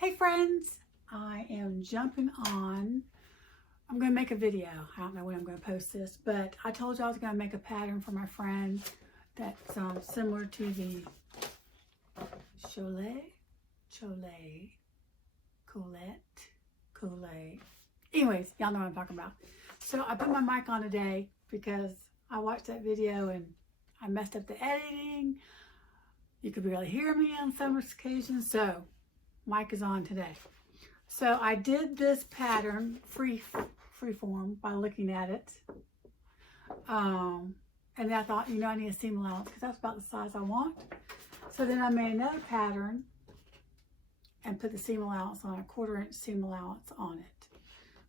Hey friends, I am jumping on. I'm going to make a video. I don't know when I'm going to post this, but I told you I was going to make a pattern for my friend that's similar to the Colette. Anyways, y'all know what I'm talking about. So I put my mic on today because I watched that video and I messed up the editing. You could barely hear me on some occasions, so mic is on today. So I did this pattern freeform by looking at it. And then I thought, I need a seam allowance because that's about the size I want. So then I made another pattern and put the seam allowance on, a 1/4 inch seam allowance on it.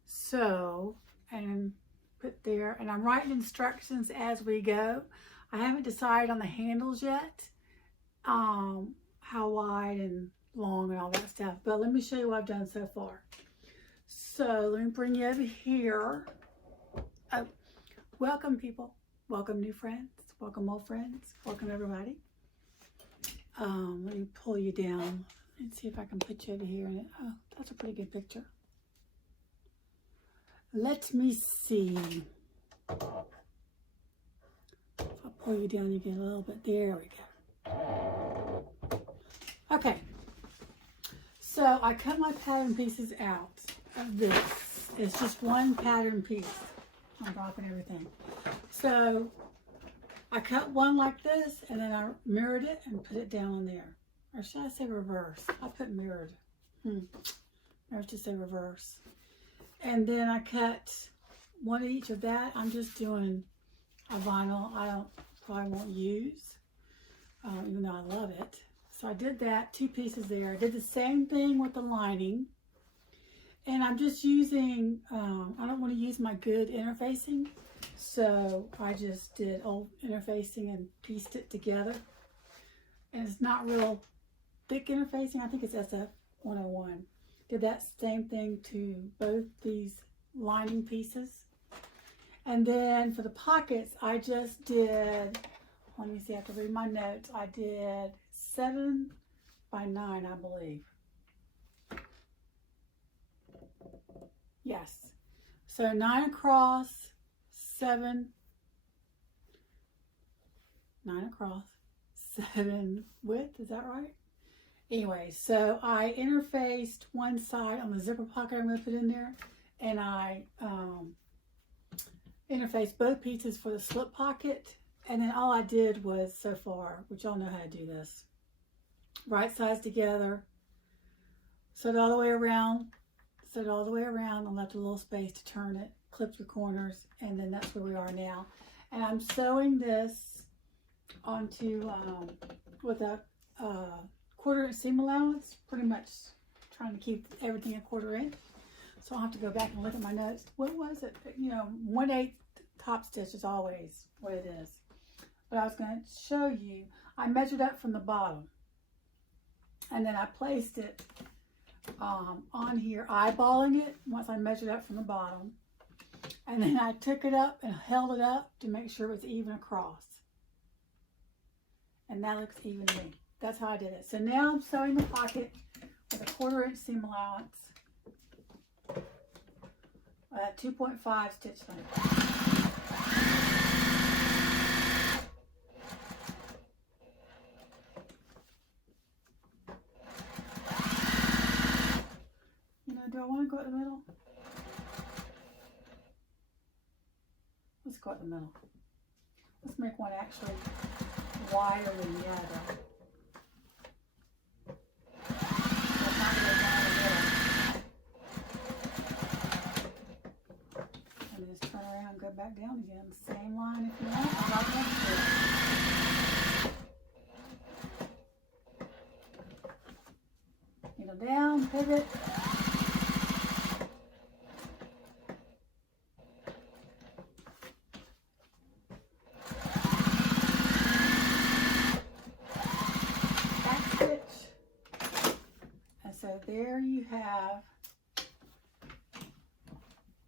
So, and put there, and I'm writing instructions as we go. I haven't decided on the handles yet, how wide and long and all that stuff, but let me show you what I've done so far. So let me bring you over here. Oh, welcome people, welcome new friends, welcome old friends, welcome everybody. Let me pull you down and see if I can put you over here. Oh, that's a pretty good picture. Let me see. If I pull you down, you get a little bit. There we go. Okay. So I cut my pattern pieces out of this. It's just one pattern piece. I'm dropping everything. So I cut one like this, and then I mirrored it and put it down there. Or should I say reverse? I put mirrored. Or just say reverse. And then I cut one of each of that. I'm just doing a vinyl I probably won't use, even though I love it. So I did that, 2 pieces there. I did the same thing with the lining. And I'm just using, I don't want to use my good interfacing. So I just did old interfacing and pieced it together. And it's not real thick interfacing. I think it's SF101. Did that same thing to both these lining pieces. And then for the pockets, I just did, let me see, I have to read my notes. I did 7 by 9, I believe. Yes. So 9 across, 7, 9 across, 7 width, is that right? Anyway, so I interfaced one side on the zipper pocket I'm going to put in there, and I interfaced both pieces for the slip pocket, and then all I did was, so far, which y'all know how to do this, right sides together, sewed all the way around, and left a little space to turn it, clipped the corners, and then that's where we are now. And I'm sewing this onto, with a 1/4 inch seam allowance, pretty much trying to keep everything a 1/4 inch. So I'll have to go back and look at my notes. What was it? 1/8 top stitch is always what it is. But I was going to show you, I measured up from the bottom. And then I placed it on here, eyeballing it once I measured up from the bottom. And then I took it up and held it up to make sure it was even across. And that looks even to me. That's how I did it. So now I'm sewing the pocket with a 1/4 inch seam allowance. 2.5 stitch length. Do I want to go at the middle? Let's go at the middle. Let's make one actually wider than the other. Let's not go down the middle. And just turn around and go back down again. Same line if you want. I'm not going to. Needle down, pivot. So there you have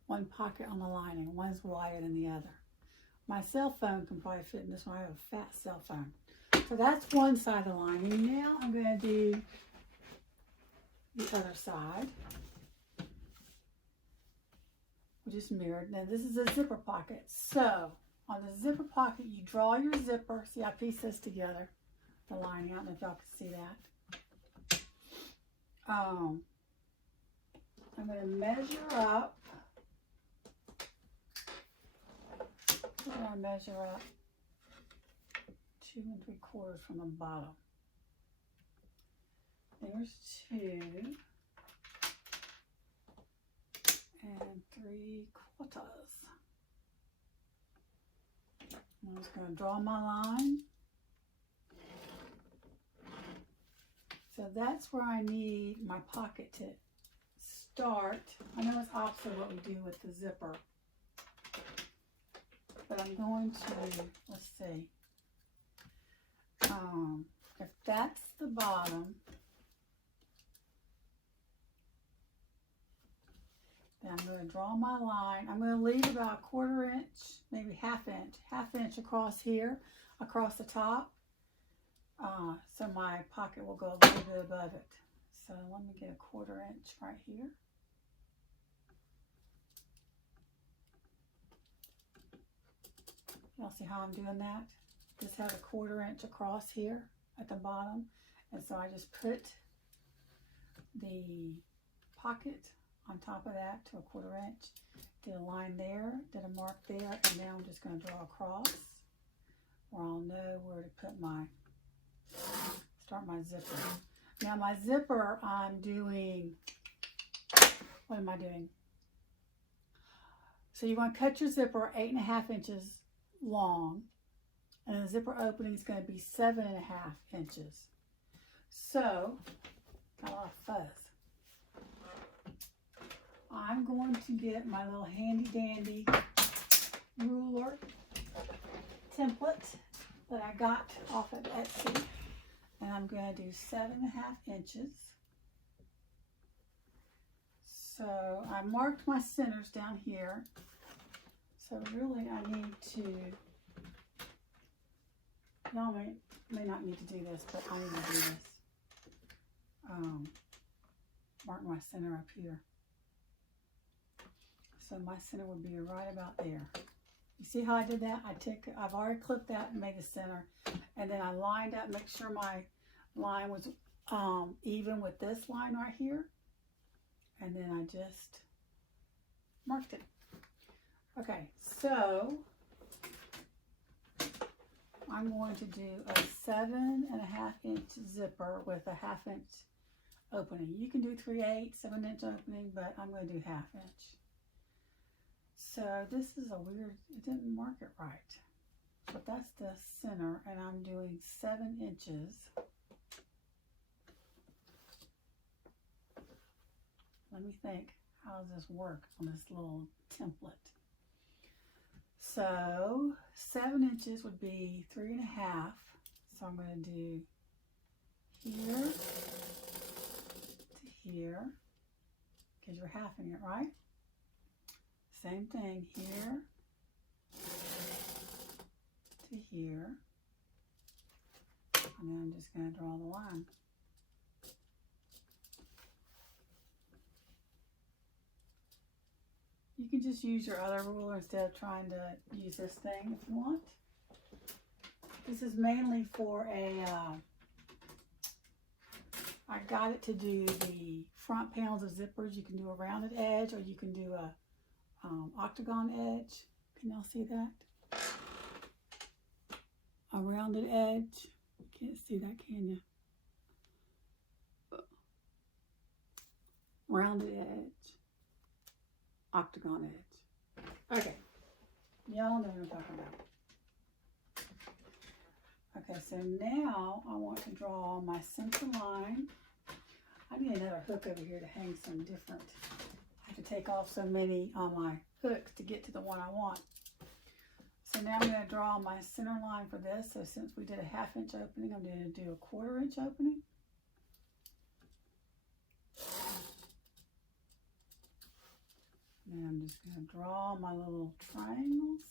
one pocket on the lining. One's wider than the other. My cell phone can probably fit in this one. I have a fat cell phone. So that's one side of the lining. Now I'm going to do the other side, which is mirrored. Now this is a zipper pocket. So on the zipper pocket, you draw your zipper. See, I piece this together, the lining. I don't know if y'all can see that. I'm going to measure up. What do I measure up? 2 3/4 from the bottom. There's 2 3/4. I'm just going to draw my line. So that's where I need my pocket to start. I know it's opposite what we do with the zipper, but I'm going to, let's see, if that's the bottom, then I'm going to draw my line. I'm going to leave about 1/4 inch, maybe half inch across here, across the top. So my pocket will go a little bit above it. So let me get a 1/4 inch right here. Y'all see how I'm doing that? Just have a 1/4 inch across here at the bottom. And so I just put the pocket on top of that to a 1/4 inch. Did a line there, did a mark there, and now I'm just going to draw across where I'll know where to put my, start my zipper. Now my zipper, I'm doing, what am I doing? So you want to cut your zipper 8.5 inches long, and the zipper opening is going to be 7.5 inches. So, got a lot of fuzz. I'm going to get my little handy dandy ruler template that I got off of Etsy, and I'm going to do 7.5 inches. So I marked my centers down here. So really I need to, y'all may not need to do this, but I need to do this. Mark my center up here. So my center would be right about there. You see how I did that? I've already clipped that and made the center. And then I lined up, make sure my line was even with this line right here. And then I just marked it. Okay, so I'm going to do a 7.5 inch zipper with a 1/2 inch opening. You can do 3/8, 7 inch opening, but I'm going to do 1/2 inch. So this is a weird, it didn't mark it right. But that's the center, and I'm doing 7 inches. Let me think, how does this work on this little template? So 7 inches would be 3.5. So I'm going to do here to here, because you're halving it, right? Same thing here to here. And then I'm just going to draw the line. You can just use your other ruler instead of trying to use this thing if you want. This is mainly for a, I got it to do the front panels of zippers. You can do a rounded edge, or you can do a octagon edge. Can y'all see that? A rounded edge. You can't see that, can you? Rounded edge. Octagon edge. Okay. Y'all know what I'm talking about. Okay, so now I want to draw my center line. I need another hook over here to hang some different. I have to take off so many on my hooks to get to the one I want. So now I'm going to draw my center line for this. So since we did a 1/2 inch opening, I'm going to do a 1/4 inch opening. And I'm just going to draw my little triangles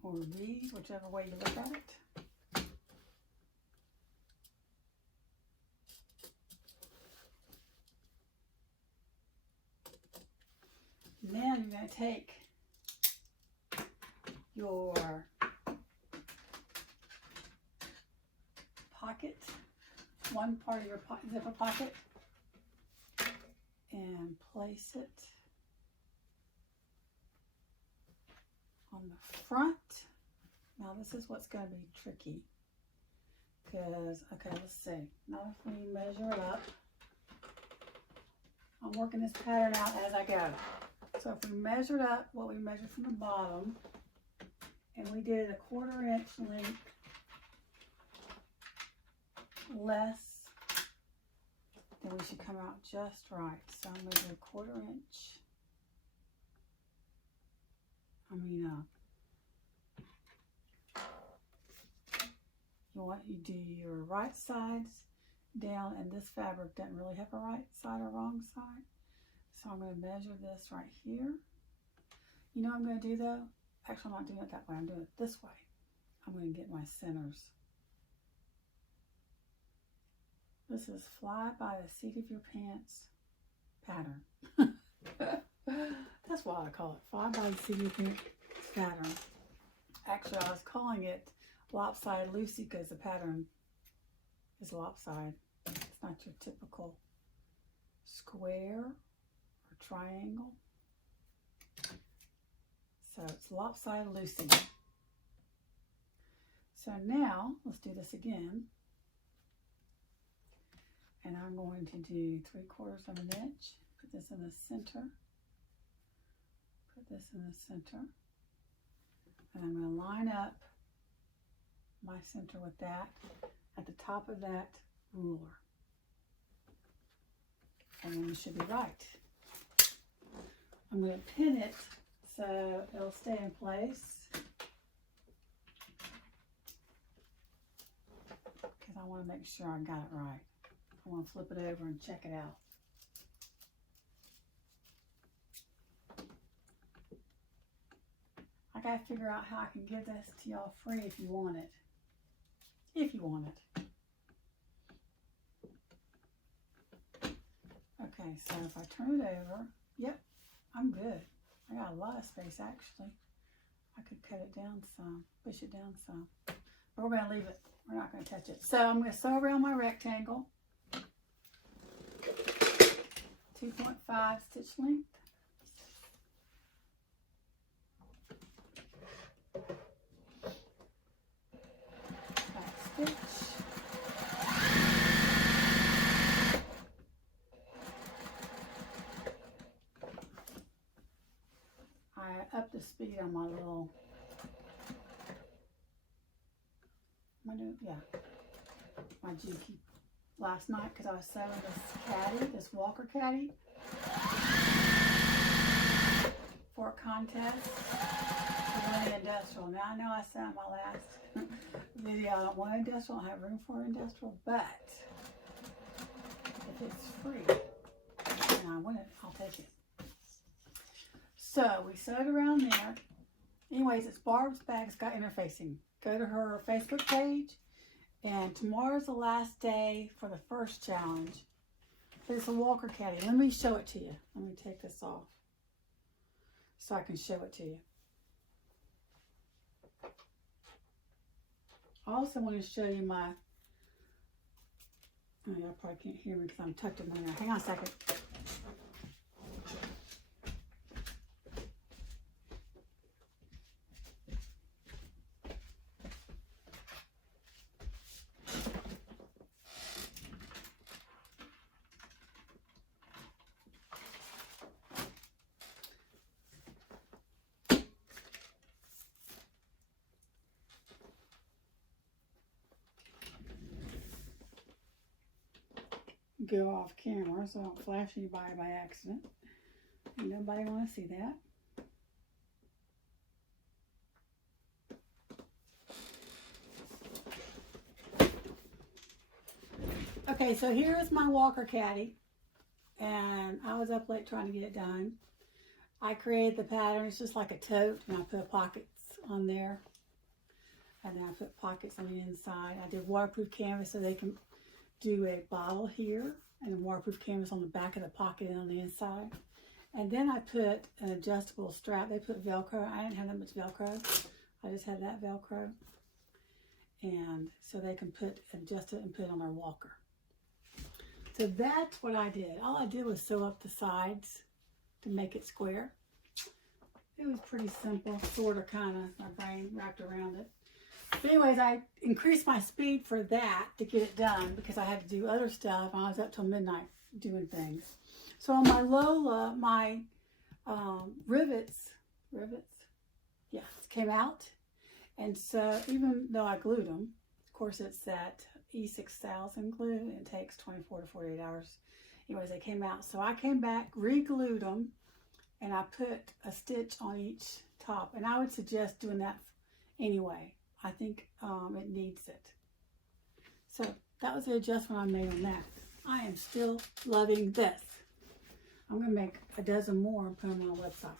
or V's, whichever way you look at it. now you're going to take your pocket, one part of your zipper pocket, and place it on the front. Now this is what's going to be tricky because, okay, let's see. Now if we measure it up, I'm working this pattern out as I go. So if we measured up what we measured from the bottom, and we did a 1/4 inch length less, then we should come out just right. So I'm going to do a 1/4 inch. You do your right sides down, and this fabric doesn't really have a right side or wrong side. So I'm going to measure this right here. You know what I'm going to do though? Actually, I'm not doing it that way. I'm doing it this way. I'm going to get my centers. This is fly by the seat of your pants pattern. That's why I call it fly by the seat of your pants pattern. Actually, I was calling it lopsided Lucy because the pattern is lopsided. It's not your typical square or triangle. So it's lopsided Lucy. So now let's do this again. And I'm going to do 3/4 of an inch. Put this in the center. Put this in the center. And I'm going to line up my center with that at the top of that ruler. And then it should be right. I'm going to pin it so it'll stay in place. Because I want to make sure I got it right. I want to flip it over and check it out. I got to figure out how I can give this to y'all free if you want it. If you want it. Okay, so if I turn it over, yep, I'm good. I got a lot of space actually. I could cut it down some, push it down some. But we're going to leave it. We're not going to touch it. So I'm going to sew around my rectangle. 2.5 stitch length. Back stitch. I upped the speed on my little, my Juki last night because I was sewing this caddy, this Walker caddy for a contest for Rene Industrial. Now I know I said in my last video I don't want industrial, I don't have room for industrial, but if it's free and I want it, I'll take it. So we sewed around there. Anyways, it's Barb's Bags Got Interfacing. Go to her Facebook page. And tomorrow's the last day for the first challenge. But it's a Walker caddy. Let me show it to you. Let me take this off so I can show it to you. I also want to show you my, oh, y'all probably can't hear me because I'm tucked in there. Hang on a second. Go off camera so I don't flash anybody by accident. Nobody want to see that. Okay, so here is my Walker caddy, and I was up late trying to get it done. I created the pattern. It's just like a tote, and I put pockets on there, and then I put pockets on the inside. I did waterproof canvas so they can do a bottle here and a waterproof canvas on the back of the pocket and on the inside. And then I put an adjustable strap. They put Velcro. I didn't have that much Velcro. I just had that Velcro. And so they can adjust it and put it on their walker. So that's what I did. All I did was sew up the sides to make it square. It was pretty simple, sort of, kind of. My brain wrapped around it. But anyways, I increased my speed for that to get it done because I had to do other stuff. I was up till midnight doing things. So on my Lola, my rivets, yes, came out. And so even though I glued them, of course it's that E6000 glue, and it takes 24 to 48 hours. Anyways, they came out. So I came back, re-glued them, and I put a stitch on each top. And I would suggest doing that anyway. I think it needs it. So that was the adjustment I made on that. I am still loving this. I'm going to make a dozen more and put them on the website.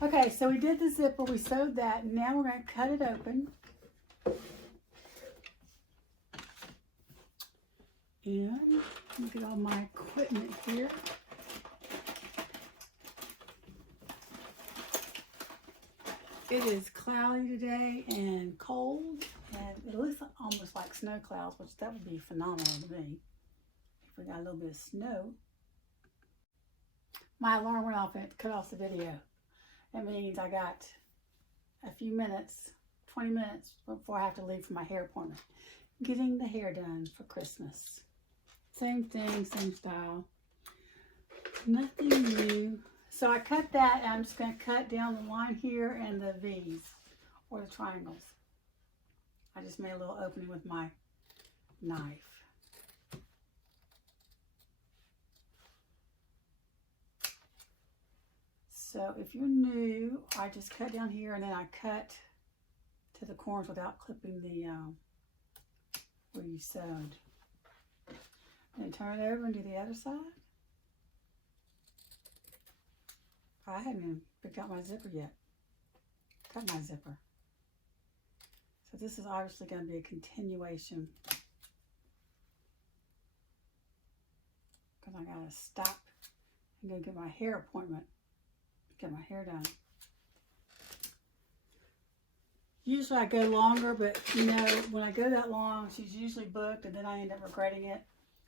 Okay, so we did the zipper. We sewed that. Now we're going to cut it open. And look at all my equipment here. It is cloudy today and cold, and it looks almost like snow clouds, which that would be phenomenal to me if we got a little bit of snow. My alarm went off and it cut off the video. That means I got a few minutes, 20 minutes before I have to leave for my hair appointment. Getting the hair done for Christmas. Same thing, same style. Nothing new. So I cut that, and I'm just going to cut down the line here and the V's, or the triangles. I just made a little opening with my knife. So if you're new, I just cut down here, and then I cut to the corners without clipping the where you sewed. And turn it over and do the other side. I haven't even picked out my zipper yet. Cut my zipper. So this is obviously going to be a continuation. Because I got to stop and go get my hair appointment. Get my hair done. Usually I go longer, but you know, when I go that long, she's usually booked, and then I end up regretting it.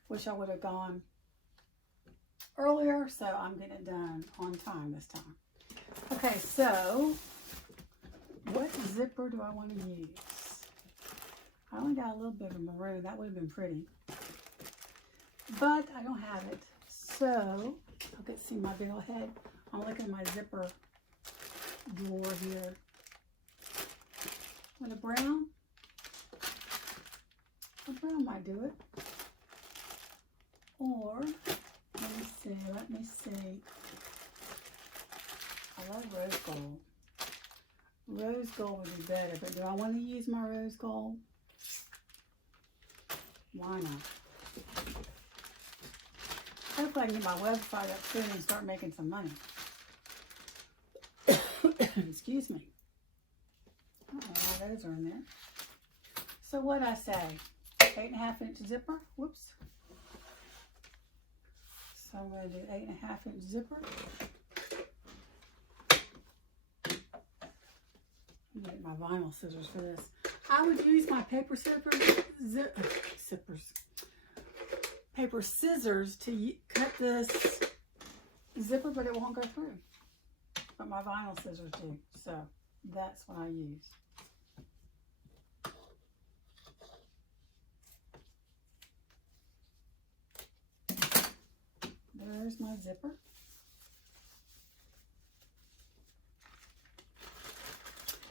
Wish I would have gone earlier, so I'm getting it done on time this time. Okay, so what zipper do I want to use? I only got a little bit of maroon. That would have been pretty, but I don't have it. So I'll get to see my big old head. I'm looking at my zipper drawer here. With a brown? A brown might do it. Or, let me see. I love rose gold. Rose gold would be better, but do I want to use my rose gold? Why not? Hopefully I can get my website up soon and start making some money. Excuse me. I don't know why those are in there. So what'd I say? 8.5 inch zipper. Whoops. So I'm going to do 8.5 inch zipper. I'm going to get my vinyl scissors for this. I would use my paper scissors to cut this zipper, but it won't go through. But my vinyl scissors do. So that's what I use. There's my zipper.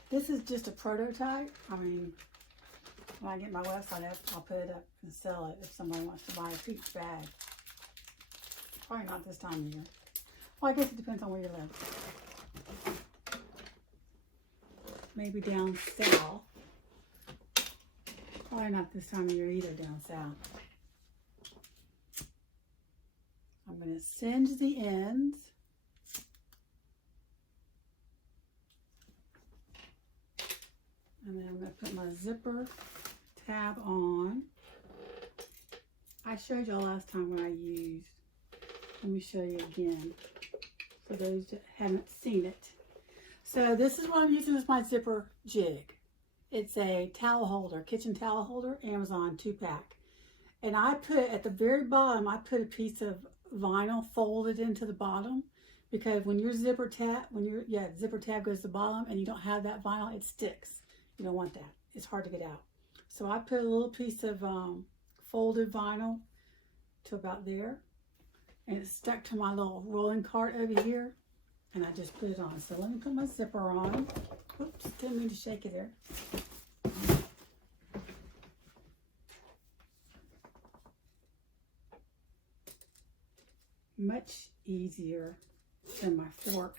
This is just a prototype. I mean, when I get my website up, I'll put it up and sell it if somebody wants to buy a peach bag. Probably not this time of year. Well, I guess it depends on where you live. Maybe down south. Probably not this time of year either down south. I'm going to singe the ends. And then I'm going to put my zipper tab on. I showed y'all last time what I used. Let me show you again. for those that haven't seen it. So this is what I'm using as my zipper jig. It's a towel holder, kitchen towel holder, Amazon 2-pack. And I put, at the very bottom, I put a piece of vinyl folded into the bottom, because when your zipper tab, zipper tab goes to the bottom and you don't have that vinyl, it sticks. You don't want that. It's hard to get out. So I put a little piece of folded vinyl to about there, and it's stuck to my little rolling cart over here, and I just put it on. So let me put my zipper on. Oops, didn't mean to shake it there. Much easier than my fork.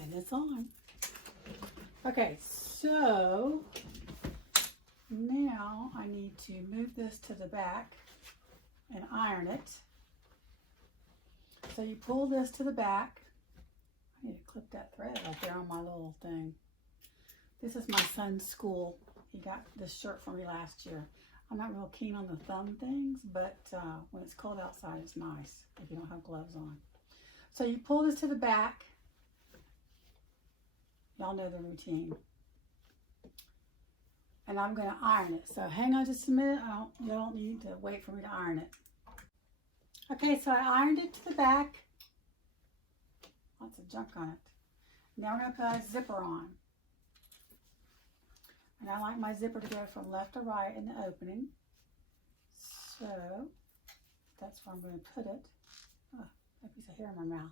And it's on. Okay, so now I need to move this to the back and iron it. So you pull this to the back. I need to clip that thread right there on my little thing. This is my son's school. He got this shirt for me last year. I'm not real keen on the thumb things, but when it's cold outside, it's nice if you don't have gloves on. So you pull this to the back. Y'all know the routine. And I'm going to iron it. So hang on just a minute. You don't need to wait for me to iron it. Okay, so I ironed it to the back. Lots of junk on it. Now we're going to put a zipper on. And I like my zipper to go from left to right in the opening. So that's where I'm going to put it. Oh, a piece of hair in my mouth.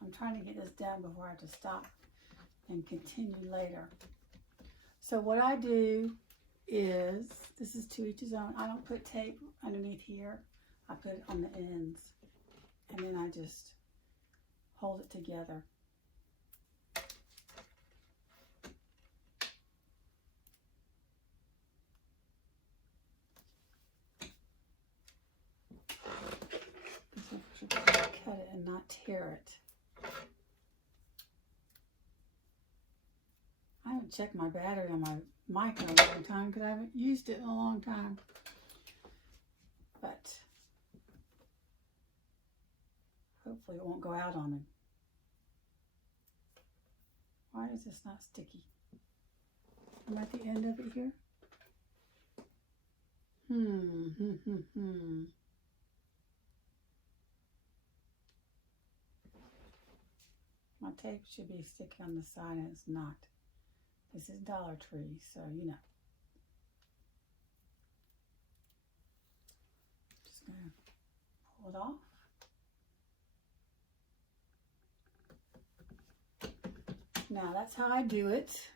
I'm trying to get this done before I have to stop and continue later. So what I do is, this is to each his own. I don't put tape underneath here. I put it on the ends. And then I just hold it together. Cut it and not tear it. I haven't checked my battery on my mic in a long time because I haven't used it in a long time. But hopefully it won't go out on me. Why is this not sticky? I'm at the end of it here. My tape should be sticky on the side and it's not. This is Dollar Tree, so you know. Just gonna pull it off. Now that's how I do it.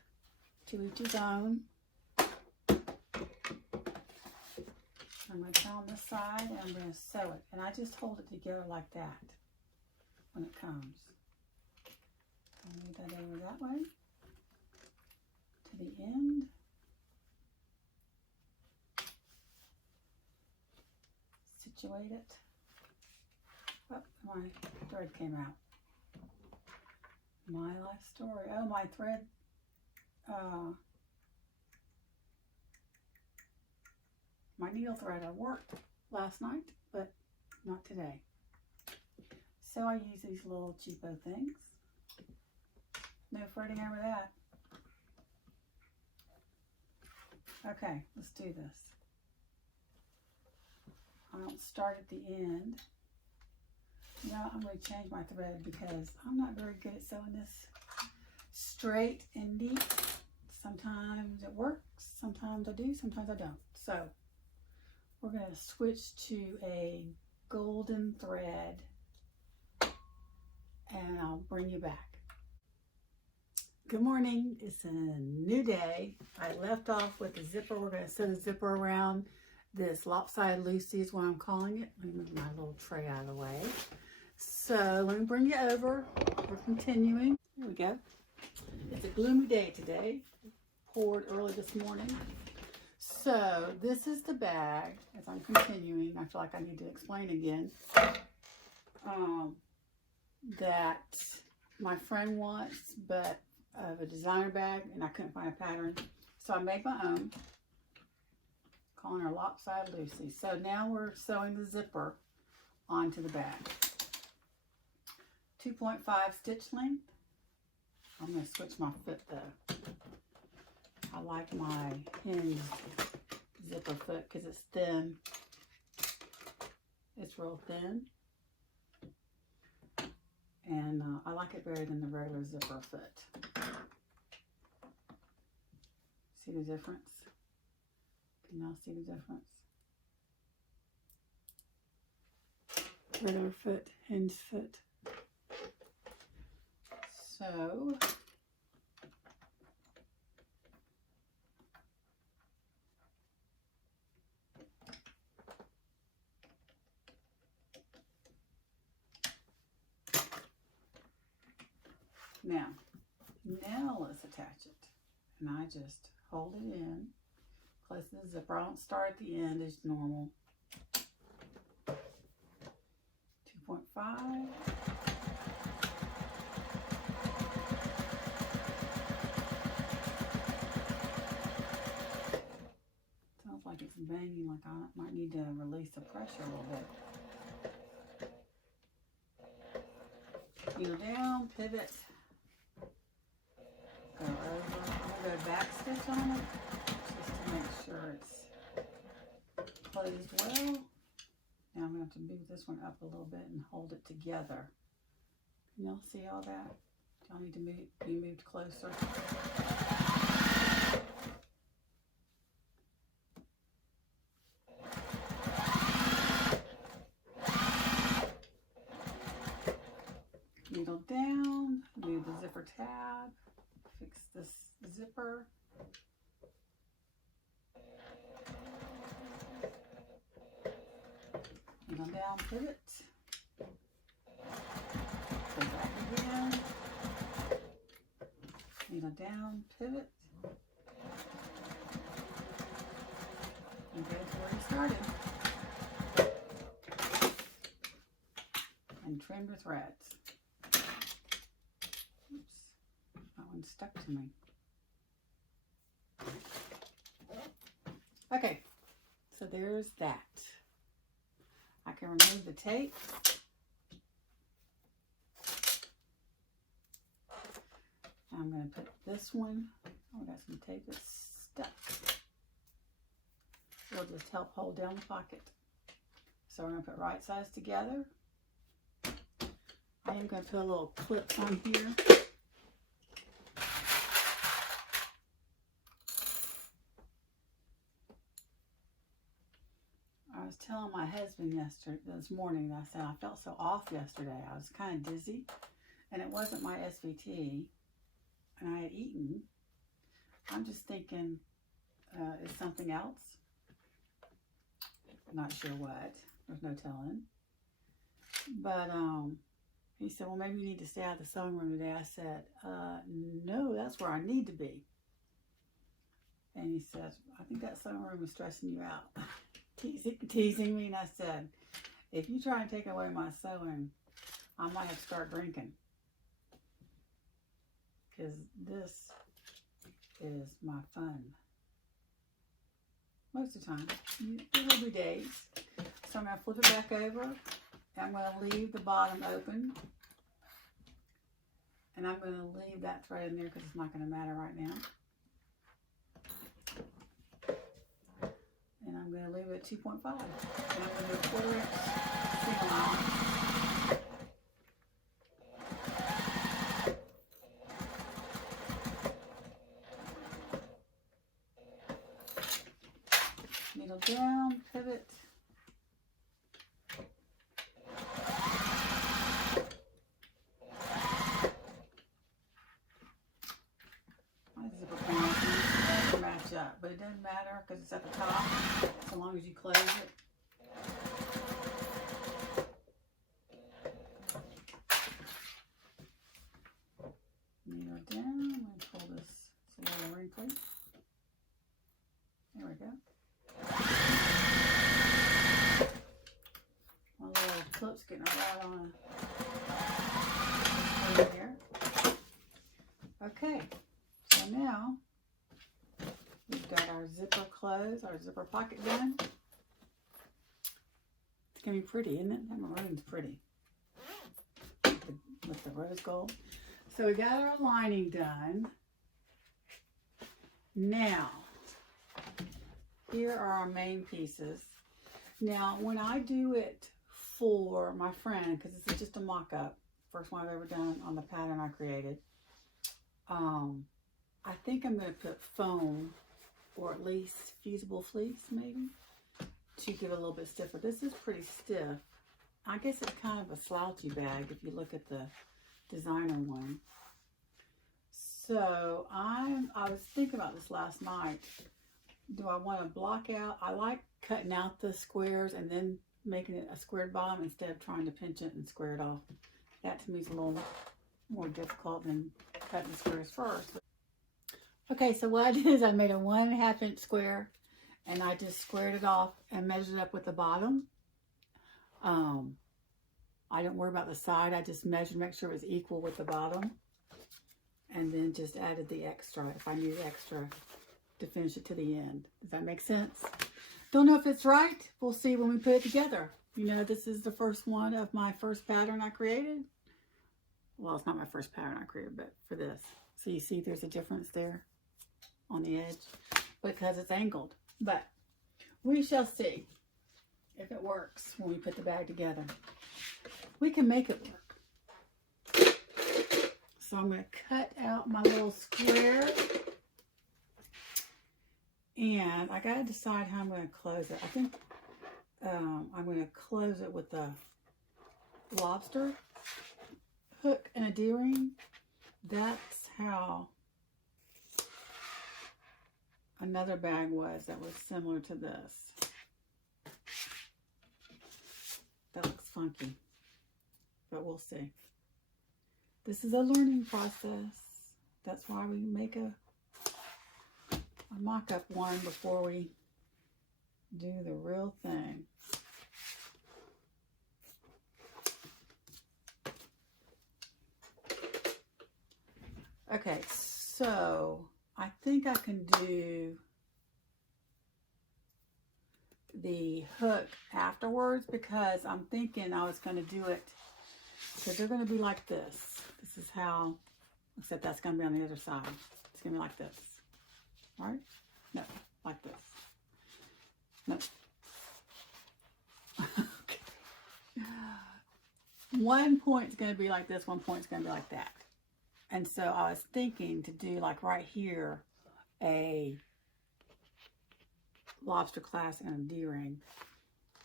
To each his own. I'm going to turn on this side and I'm going to sew it. And I just hold it together like that when it comes. I'll move that over that way to the end. Situate it. Oh, my thread came out. My life story. Oh, my thread. My needle thread I worked last night, but not today. So I use these little cheapo things. No fretting over that. Okay, let's do this. I don't start at the end. You know, I'm going to change my thread because I'm not very good at sewing this straight and neat. Sometimes it works, sometimes I do, sometimes I don't. So we're going to switch to a golden thread and I'll bring you back. Good morning. It's a new day. I left off with the zipper. We're going to sew the zipper around this lopsided Lucy is what I'm calling it. Let me move my little tray out of the way. So let me bring you over. We're continuing. Here we go. It's a gloomy day today. Poured early this morning. So this is the bag as I'm continuing. I feel like I need to explain again. That my friend wants, but of a designer bag, and I couldn't find a pattern. So I made my own. calling her Lopsided Lucy. So now we're sewing the zipper onto the back. 2.5 stitch length. I'm going to switch my foot though. I like my hinged zipper foot because it's thin. It's real thin. And I like it better than the regular zipper foot. See the difference? Can y'all see the difference? Regular foot, hinged foot. So, now let's attach it. And I just hold it in, close the zipper. I don't start at the end as normal. 2.5. Sounds like it's banging, like I might need to release the pressure a little bit. Needle down, pivot. Go over. I'm going to go back stitch on it just to make sure it's closed well. Now I'm going to have to move this one up a little bit and hold it together. Can y'all see all that? Y'all need to be moved closer. Needle down, move the zipper tab, fix this zipper. Needle down, pivot. Go back again. Needle down, pivot. And go to where you started. And trim the threads. Oops, that one stuck to me. Okay, so there's that. I can remove the tape. I'm going to put this one, oh, I got some tape that's stuck. It'll just help hold down the pocket. So we're going to put right sides together. I am going to put a little clip on here. I was telling my husband this morning, I said I felt so off yesterday. I was kind of dizzy, and it wasn't my SVT, and I had eaten. I'm just thinking, it's something else. Not sure what. There's no telling. But he said, well, maybe you need to stay out of the sewing room today. I said, no, that's where I need to be. And he said, I think that sewing room is stressing you out. Teasing me. And I said, if you try and take away my sewing, I might have to start drinking. Because this is my fun. Most of the time. There will be days. So I'm going to flip it back over. And I'm going to leave the bottom open. And I'm going to leave that thread in there because it's not going to matter right now. And I'm going to leave it at 2.5. And I'm going to do a 1/4 inch seam allowance. Needle down, pivot. Up, but it doesn't matter because it's at the top, so long as you close it. Needle down. I'm going to pull this. It's a little wrinkly. There we go. My little clip's getting right on here. Okay, so now we got our zipper closed, our zipper pocket done. It's going to be pretty, isn't it? That maroon's pretty. With the rose gold. So we got our lining done. Now, here are our main pieces. Now, when I do it for my friend, because this is just a mock-up, first one I've ever done on the pattern I created, I think I'm going to put foam, or at least fusible fleece, maybe, to give it a little bit stiffer. This is pretty stiff. I guess it's kind of a slouchy bag if you look at the designer one. So I was thinking about this last night. Do I want to block out? I like cutting out the squares and then making it a squared bottom instead of trying to pinch it and square it off. That to me is a little more difficult than cutting the squares first. Okay, so what I did is I made a 1.5 inch square and I just squared it off and measured up with the bottom. I don't worry about the side. I just measured, make sure it was equal with the bottom. And then just added the extra if I needed extra to finish it to the end. Does that make sense? Don't know if it's right. We'll see when we put it together. You know, this is the first one of my first pattern I created. Well, it's not my first pattern I created, but for this. So you see there's a difference there on the edge because it's angled. But we shall see if it works when we put the bag together. We can make it work. So I'm going to cut out my little square. And I got to decide how I'm going to close it. I think I'm going to close it with a lobster hook and a D-ring. That's how another bag was that was similar to this. That looks funky, but we'll see. This is a learning process. That's why we make a mock-up one before we do the real thing. Okay, so I think I can do the hook afterwards because I'm thinking I was going to do it because they're going to be like this. This is how, except that's going to be on the other side. It's going to be like this. Right? No, like this. No. Okay. One point's going to be like this, one point's going to be like that. And so I was thinking to do like right here a lobster clasp and a D-ring.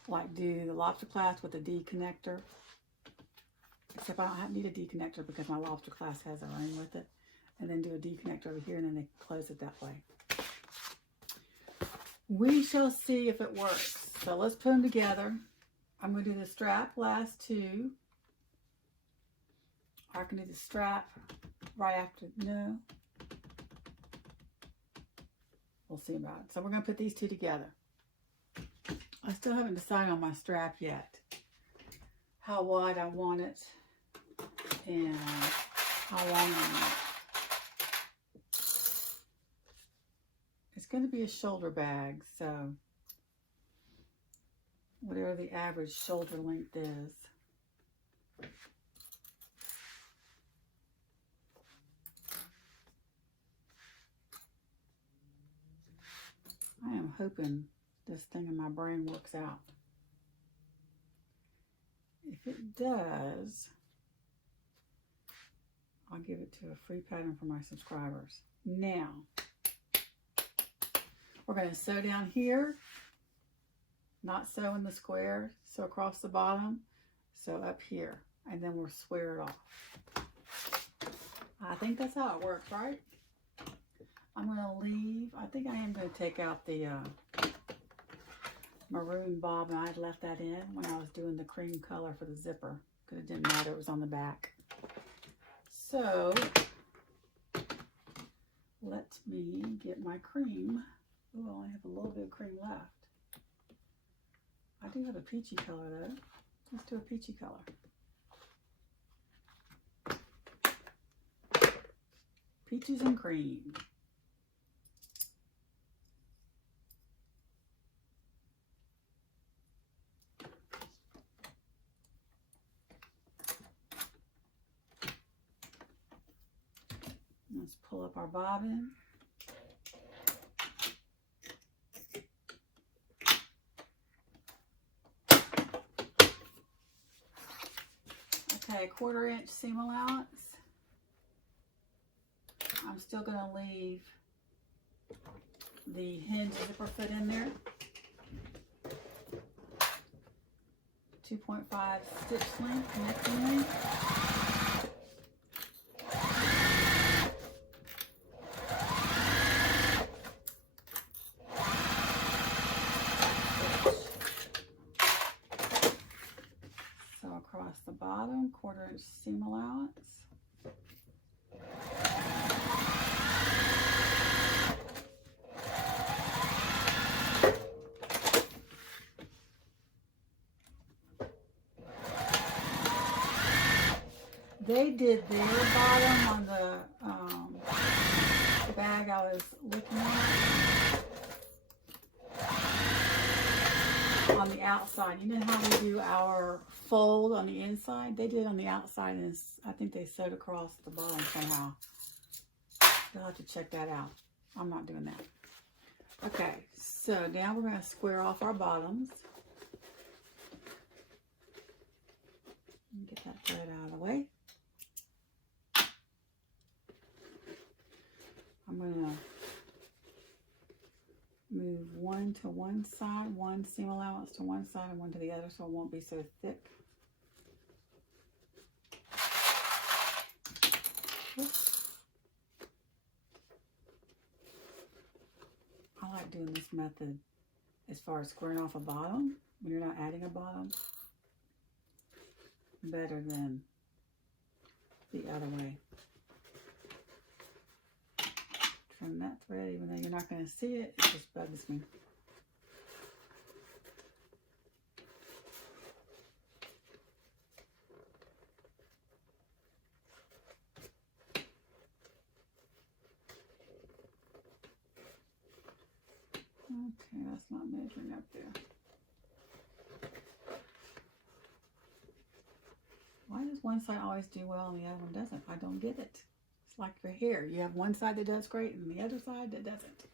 Like do the lobster clasp with a D connector. Except I don't need a D connector because my lobster clasp has a ring with it. And then do a D connector over here and then they close it that way. We shall see if it works. So let's put them together. I'm going to do the strap last two. I can do the strap right after. No. We'll see about it. So we're going to put these two together. I still haven't decided on my strap yet. How wide I want it and how long I want it. It's going to be a shoulder bag, so whatever the average shoulder length is. I am hoping this thing in my brain works out. If it does, I'll give it to a free pattern for my subscribers. Now, we're going to sew down here, not sew in the square, sew across the bottom, sew up here, and then we'll square it off. I think that's how it works, right? I'm going to leave, I think I am going to take out the maroon bobbin. I had left that in when I was doing the cream color for the zipper, because it didn't matter, it was on the back. So, let me get my cream. Oh, I only have a little bit of cream left. I do have a peachy color though. Let's do a peachy color. Peaches and cream. Let's pull up our bobbin. Okay, 1/4 inch seam allowance. I'm still going to leave the hinge zipper foot in there. 2.5 stitch length, connecting length. So across the bottom, 1/4 inch seam allowance. They did their bottom on the bag I was looking at. On the outside. You know how we do our fold on the inside? They did it on the outside, and I think they sewed across the bottom somehow. You'll have to check that out. I'm not doing that. Okay, so now we're going to square off our bottoms. Get that thread out of the way. I'm going to move one to one side, one seam allowance to one side and one to the other so it won't be so thick. Oops. I like doing this method as far as squaring off a bottom when you're not adding a bottom better than the other way. Trim that thread even though you're not going to see it, it just bugs me. Okay, that's not measuring up there. Why does one side always do well and the other one doesn't? I don't get it. It's like your hair. You have one side that does great and the other side that doesn't.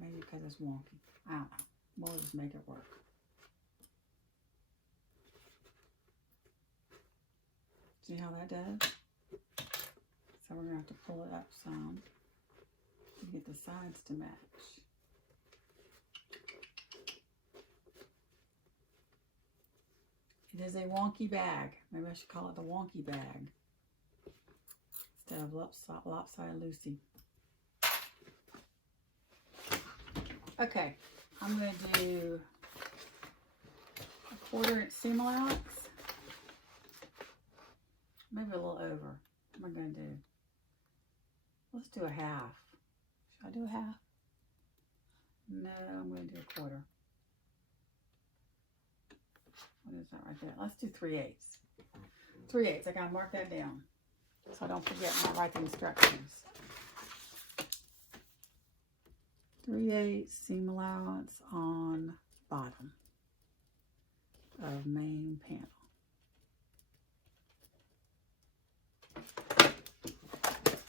Maybe because it's wonky. I don't know. We'll just make it work. See how that does? So we're going to have to pull it up some to get the sides to match. It is a wonky bag. Maybe I should call it the wonky bag instead of lopsided Lucy. Okay, I'm going to do a 1/4 inch seam allowance. Maybe a little over. What am I going to do? Let's do a half. Should I do a half? No, I'm going to do a 1/4. What is that right there? Let's do 3/8. 3/8. I got to mark that down so I don't forget when I write the instructions. 3/8 seam allowance on bottom of main panel.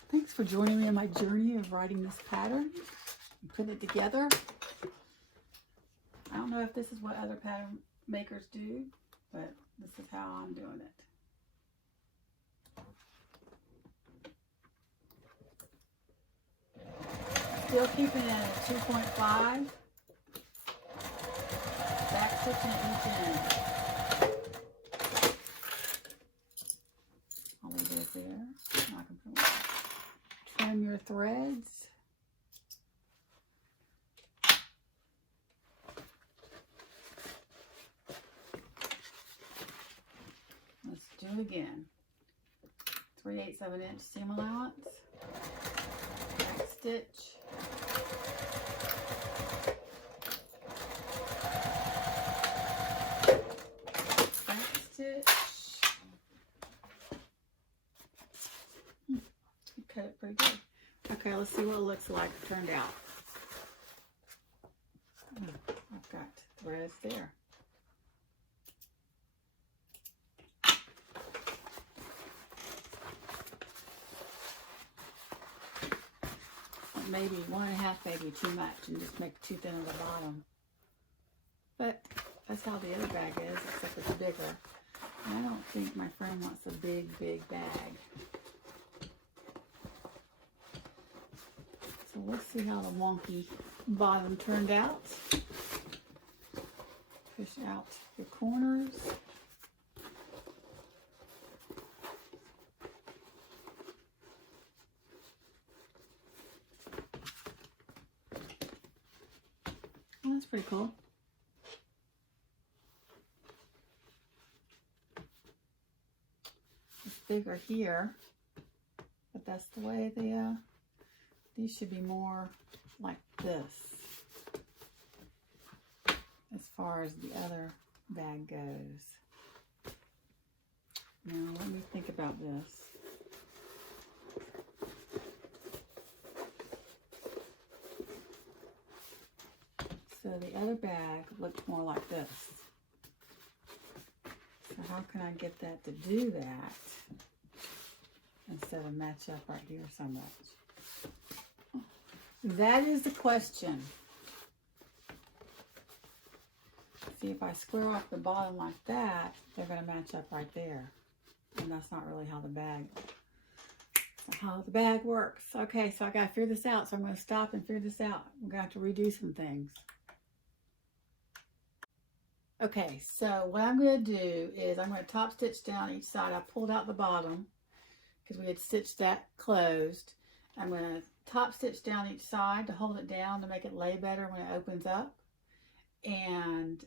Thanks for joining me on my journey of writing this pattern and putting it together. I don't know if this is what other pattern makers do, but this is how I'm doing it. Still keeping it at 2.5. Back stitching at each end. I'll leave it there. Now I can put it. Trim your threads. Let's do it again. 3/8 of an inch seam allowance. Back stitch. Back stitch. Cut it pretty good. Okay, let's see what it looks like turned out. I've got threads there. maybe 1.5 maybe too much and just make it too thin at the bottom. But that's how the other bag is, except it's bigger. And I don't think my friend wants a big bag. So let's see how the wonky bottom turned out. Push out the corners. Oh, that's pretty cool. It's bigger here, but that's the way they these should be more like this as far as the other bag goes. Now let me think about this. So the other bag looked more like this. So how can I get that to do that instead of match up right here so much? That is the question. See, if I square off the bottom like that, they're going to match up right there. And that's not really how the bag works. Okay, so I got to figure this out. So I'm going to stop and figure this out. I'm going to have to redo some things. Okay, so what I'm going to do is I'm going to top stitch down each side. I pulled out the bottom because we had stitched that closed. I'm going to top stitch down each side to hold it down to make it lay better when it opens up. And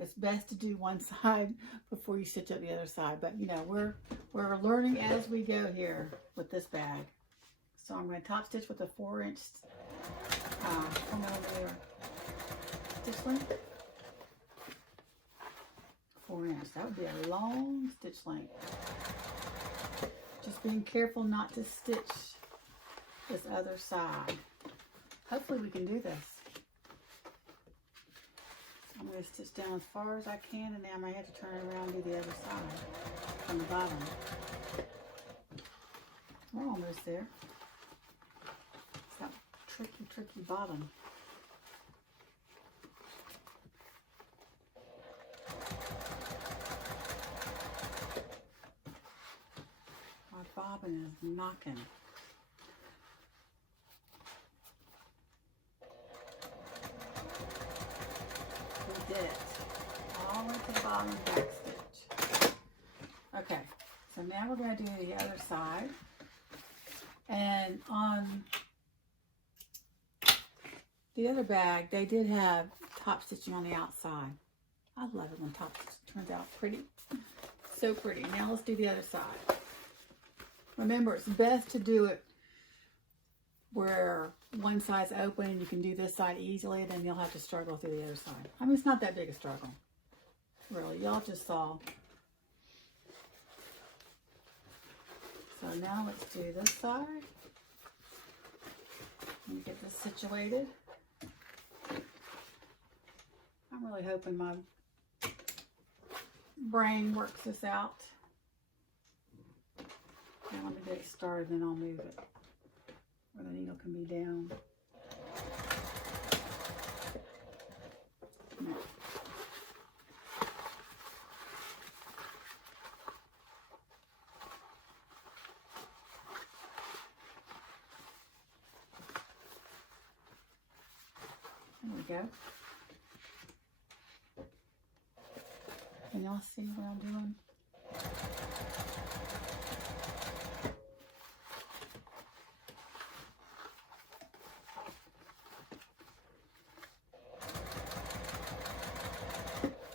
it's best to do one side before you stitch up the other side. But you know, we're learning as we go here with this bag. So I'm going to top stitch with a 4-inch 4mm stitch length. 4 inch. That would be a long stitch length. Just being careful not to stitch this other side. Hopefully we can do this. I'm going to stitch down as far as I can, and now I might have to turn it around and do the other side from the bottom. We're almost there. It's that tricky bottom. My bobbin is knocking. We did it. All the way to the bottom back stitch. Okay, so now we're going to do the other side. And on the other bag, they did have top stitching on the outside. I love it when top stitching turns out pretty. So pretty. Now let's do the other side. Remember, it's best to do it where one side's open and you can do this side easily, then you'll have to struggle through the other side. I mean, it's not that big a struggle. Really, y'all just saw. So now let's do this side. Let me get this situated. I'm really hoping my brain works this out. Now let me get it started, then I'll move it where the needle can be down. No. There we go. Can y'all see what I'm doing?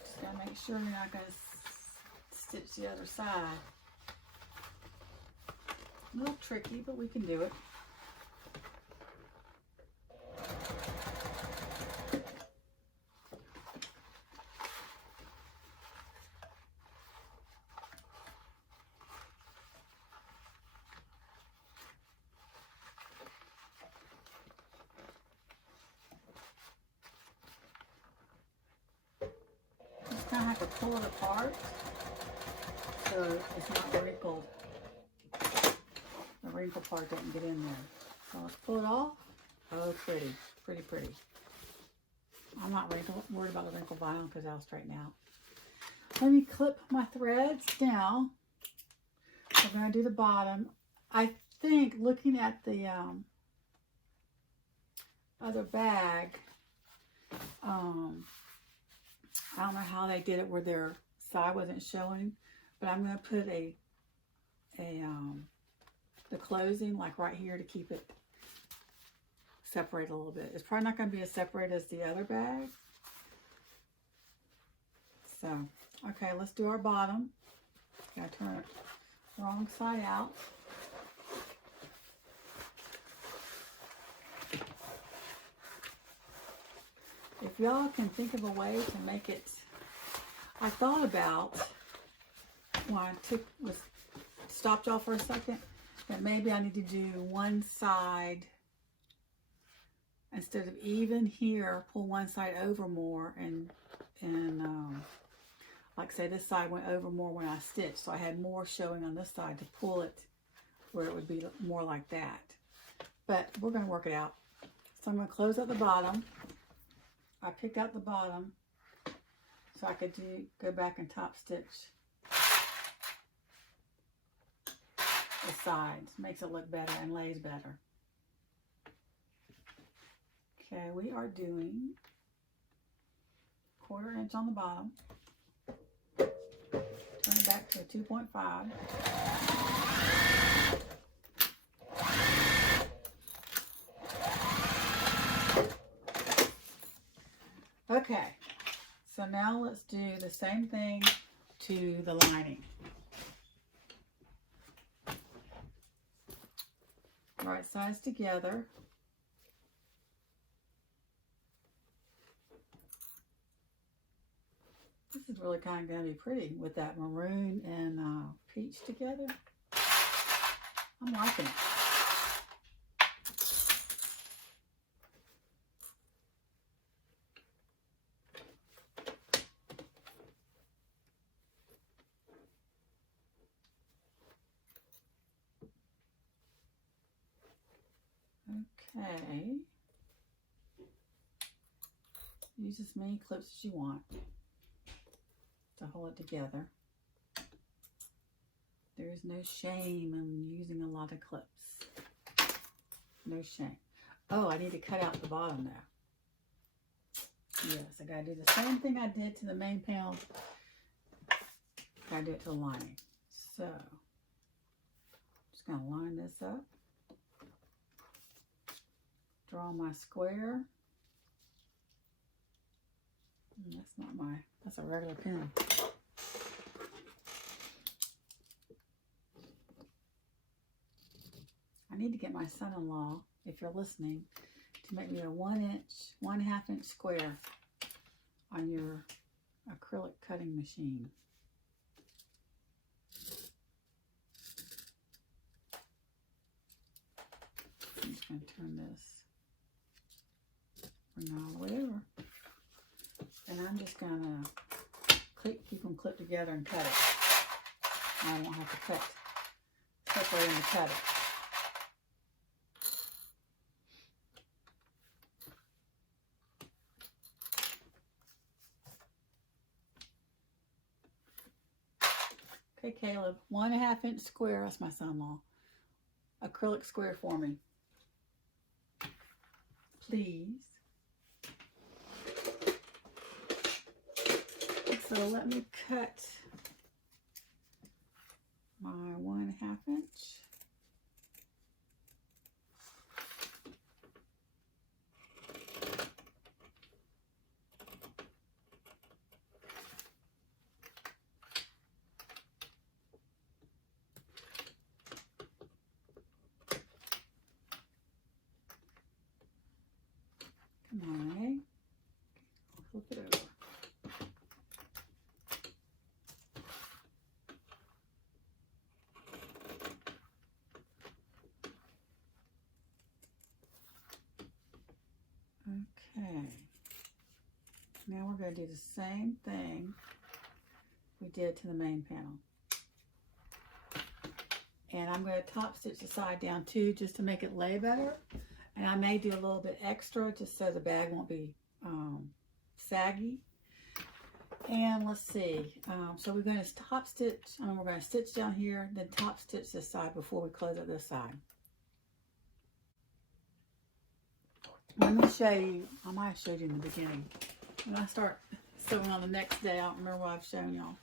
Just gotta make sure you're not gonna stitch the other side. A little tricky, but we can do it. Kind of have to pull it apart so it's not wrinkled. The wrinkle part doesn't get in there. So let's pull it off. Oh, pretty, pretty, pretty. I'm not worried about the wrinkle vinyl because I'll straighten out. Let me clip my threads down. We're going to do the bottom. I think looking at the other bag, I don't know how they did it where their side wasn't showing, but I'm going to put the closing like right here to keep it separate a little bit. It's probably not going to be as separate as the other bag. So, okay, let's do our bottom. Gotta turn it wrong side out. If y'all can think of a way to make it, I thought about when I stopped y'all for a second, that maybe I need to do one side instead of even here, pull one side over more and like say this side went over more when I stitched, so I had more showing on this side to pull it where it would be more like that. But we're going to work it out. So I'm going to close at the bottom. I picked out the bottom so I could go back and top stitch the sides. Makes it look better and lays better. Okay, we are doing 1/4 inch on the bottom. Turn it back to a 2.5. Okay, so now let's do the same thing to the lining. Right sides together. This is really kind of going to be pretty with that maroon and peach together. I'm liking it. Okay. Use as many clips as you want to hold it together. There is no shame in using a lot of clips. No shame. Oh, I need to cut out the bottom there. Yes, I gotta do the same thing I did to the main panel. Gotta do it to the lining. So, just gonna line this up. Draw my square. That's not that's a regular pen. I need to get my son-in-law, if you're listening, to make me a 1.5 inch square on your acrylic cutting machine. I'm just going to turn this, bring it all the way over. And I'm just going to keep them clipped together and cut it. I won't have to cut separate them to cut it. Okay, Caleb, 1.5 inch square, that's my son-in-law. Acrylic square for me. Please. So let me cut my 1.5 inch. Come on, eh? Flip it over. Okay. Now we're going to do the same thing we did to the main panel. And I'm going to top stitch the side down too, just to make it lay better. And I may do a little bit extra just so the bag won't be saggy. And let's see, so we're going to top stitch, we're going to stitch down here, then top stitch this side before we close it this side. Let me show you, I might have showed you in the beginning. When I start sewing on the next day, I don't remember what I've shown y'all.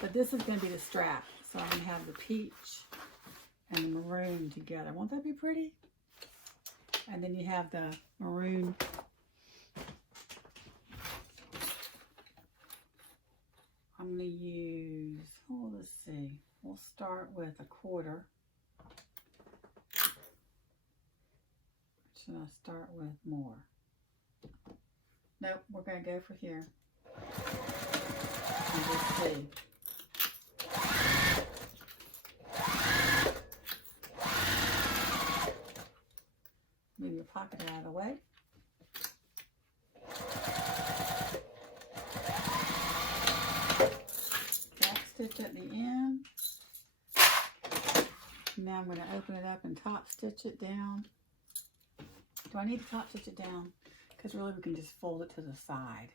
But this is going to be the strap. So I'm going to have the peach and the maroon together. Won't that be pretty? And then you have the maroon. I'm going to use, oh, let's see. We'll start with a quarter. Should I start with more? Nope, we're going to go for here. And just see. Move your pocket out of the way. Back stitch at the end. Now I'm going to open it up and top stitch it down. Do I need to top stitch it down? Because really we can just fold it to the side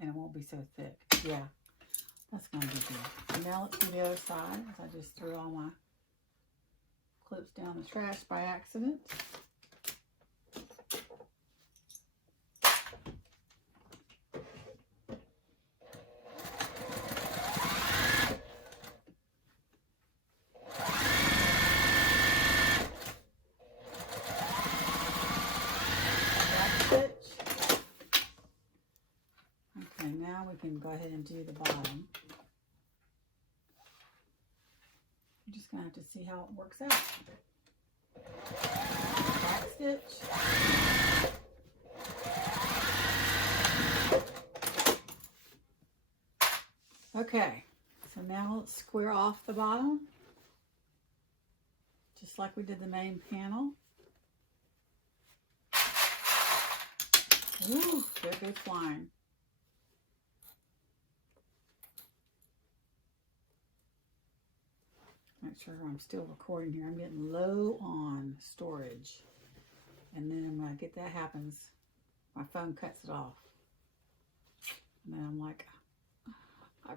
and it won't be so thick. Yeah, that's going to be good. And now let's do the other side. I just threw all my clips down the trash by accident. We can go ahead and do the bottom. You're just going to have to see how it works out. Back stitch. Okay, so now let's square off the bottom, just like we did the main panel. Ooh, there goes flying. Make sure I'm still recording here. I'm getting low on storage. And then when I get that happens, my phone cuts it off. And then I'm like, I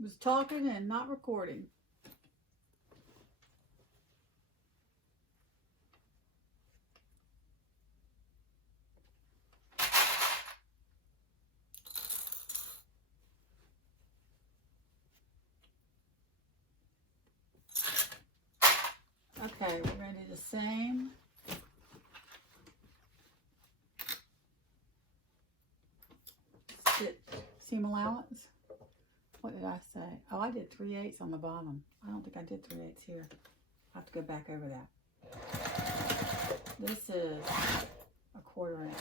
was talking and not recording. Okay, we're going to do the same. Stitch seam allowance. What did I say? Oh, I did 3/8 on the bottom. I don't think I did 3/8 here. I'll have to go back over that. This is a 1/4 inch.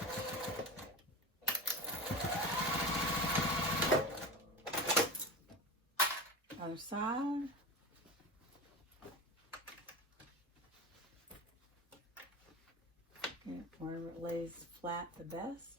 Other side. Yeah, wherever it lays flat the best.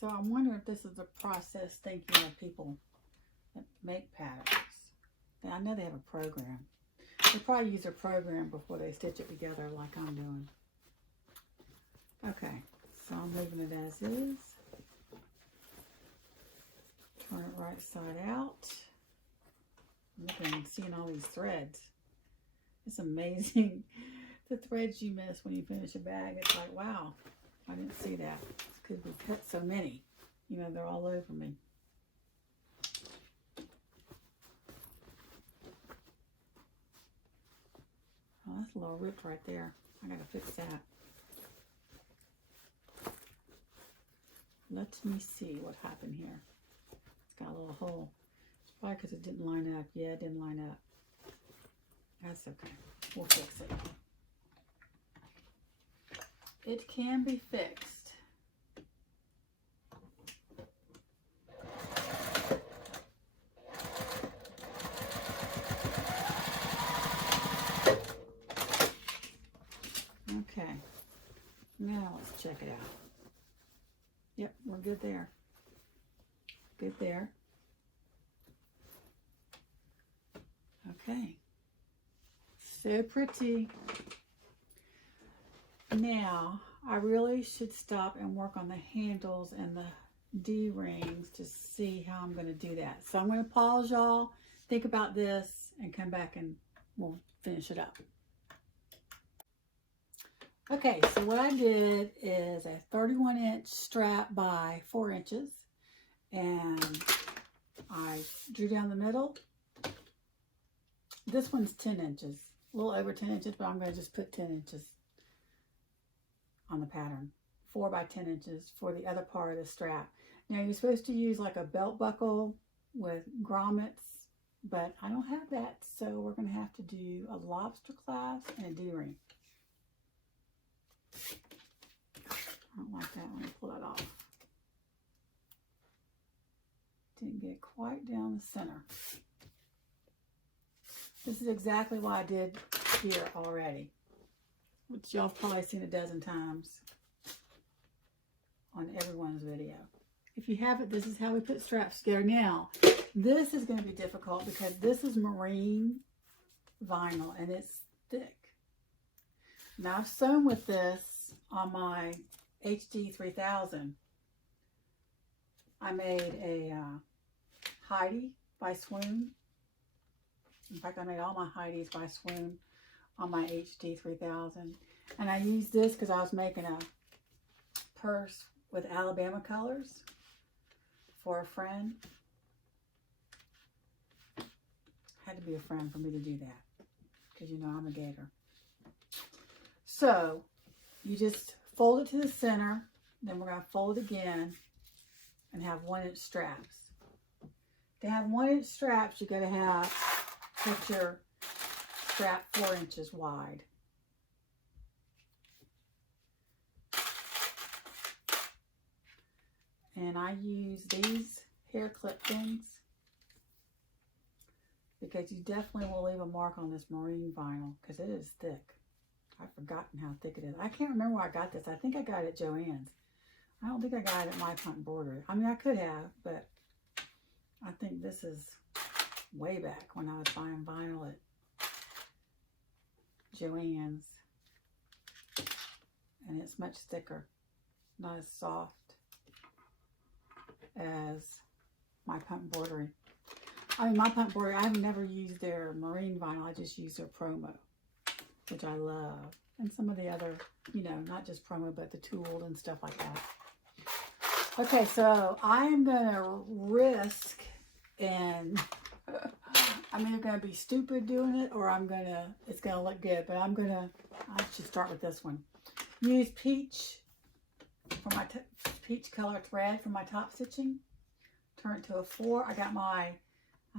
So I wonder if this is a process thinking of people that make patterns. I know they have a program. They probably use a program before they stitch it together like I'm doing. Okay, so I'm leaving it as is. Turn it right side out. Looking and seeing all these threads. It's amazing the threads you miss when you finish a bag. It's like, wow, I didn't see that. It's because we cut so many. You know, they're all over me. Oh, that's a little ripped right there. I gotta fix that. Let me see what happened here. It's got a little hole. It's probably because it didn't line up. Yeah, it didn't line up. That's okay. We'll fix it. It can be fixed. Now let's check it out. Yep, we're good there. Good there. Okay. So pretty. Now, I really should stop and work on the handles and the D-rings to see how I'm going to do that. So I'm going to pause, y'all, think about this, and come back and we'll finish it up. Okay, so what I did is a 31-inch strap by 4 inches, and I drew down the middle. This one's 10 inches, a little over 10 inches, but I'm going to just put 10 inches on the pattern. 4 by 10 inches for the other part of the strap. Now you're supposed to use like a belt buckle with grommets, but I don't have that, so we're going to have to do a lobster clasp and a D-ring. I don't like that. Let me pull that off. Didn't get quite down the center. This is exactly what I did here already, which y'all have probably seen a dozen times on everyone's video. If you haven't, this is how we put straps together. Now, this is going to be difficult because this is marine vinyl and it's thick. Now, I've sewn with this on my HD 3000. I made a Heidi by Swoon. In fact, I made all my Heidis by Swoon on my HD 3000. And I used this because I was making a purse with Alabama colors for a friend. Had to be a friend for me to do that because you know I'm a gator. So you just fold it to the center, then we're going to fold it again and have 1-inch straps. To have 1-inch straps, you got to put your strap 4 inches wide. And I use these hair clip things because you definitely will leave a mark on this marine vinyl because it is thick. I've forgotten how thick it is. I can't remember where I got this. I think I got it at Joann's. I don't think I got it at My Punt Embroidery. I mean, I could have, but I think this is way back when I was buying vinyl at Joann's. And it's much thicker, not as soft as My Punt Embroidery. I mean, My Punt Embroidery, I've never used their marine vinyl. I just use their promo, which I love. And some of the other, you know, not just promo, but the tooled and stuff like that. Okay, so I'm going to risk, and I'm either going to be stupid doing it or it's going to look good. But I should start with this one. Use peach for my peach color thread for my top stitching. Turn it to a 4. I got I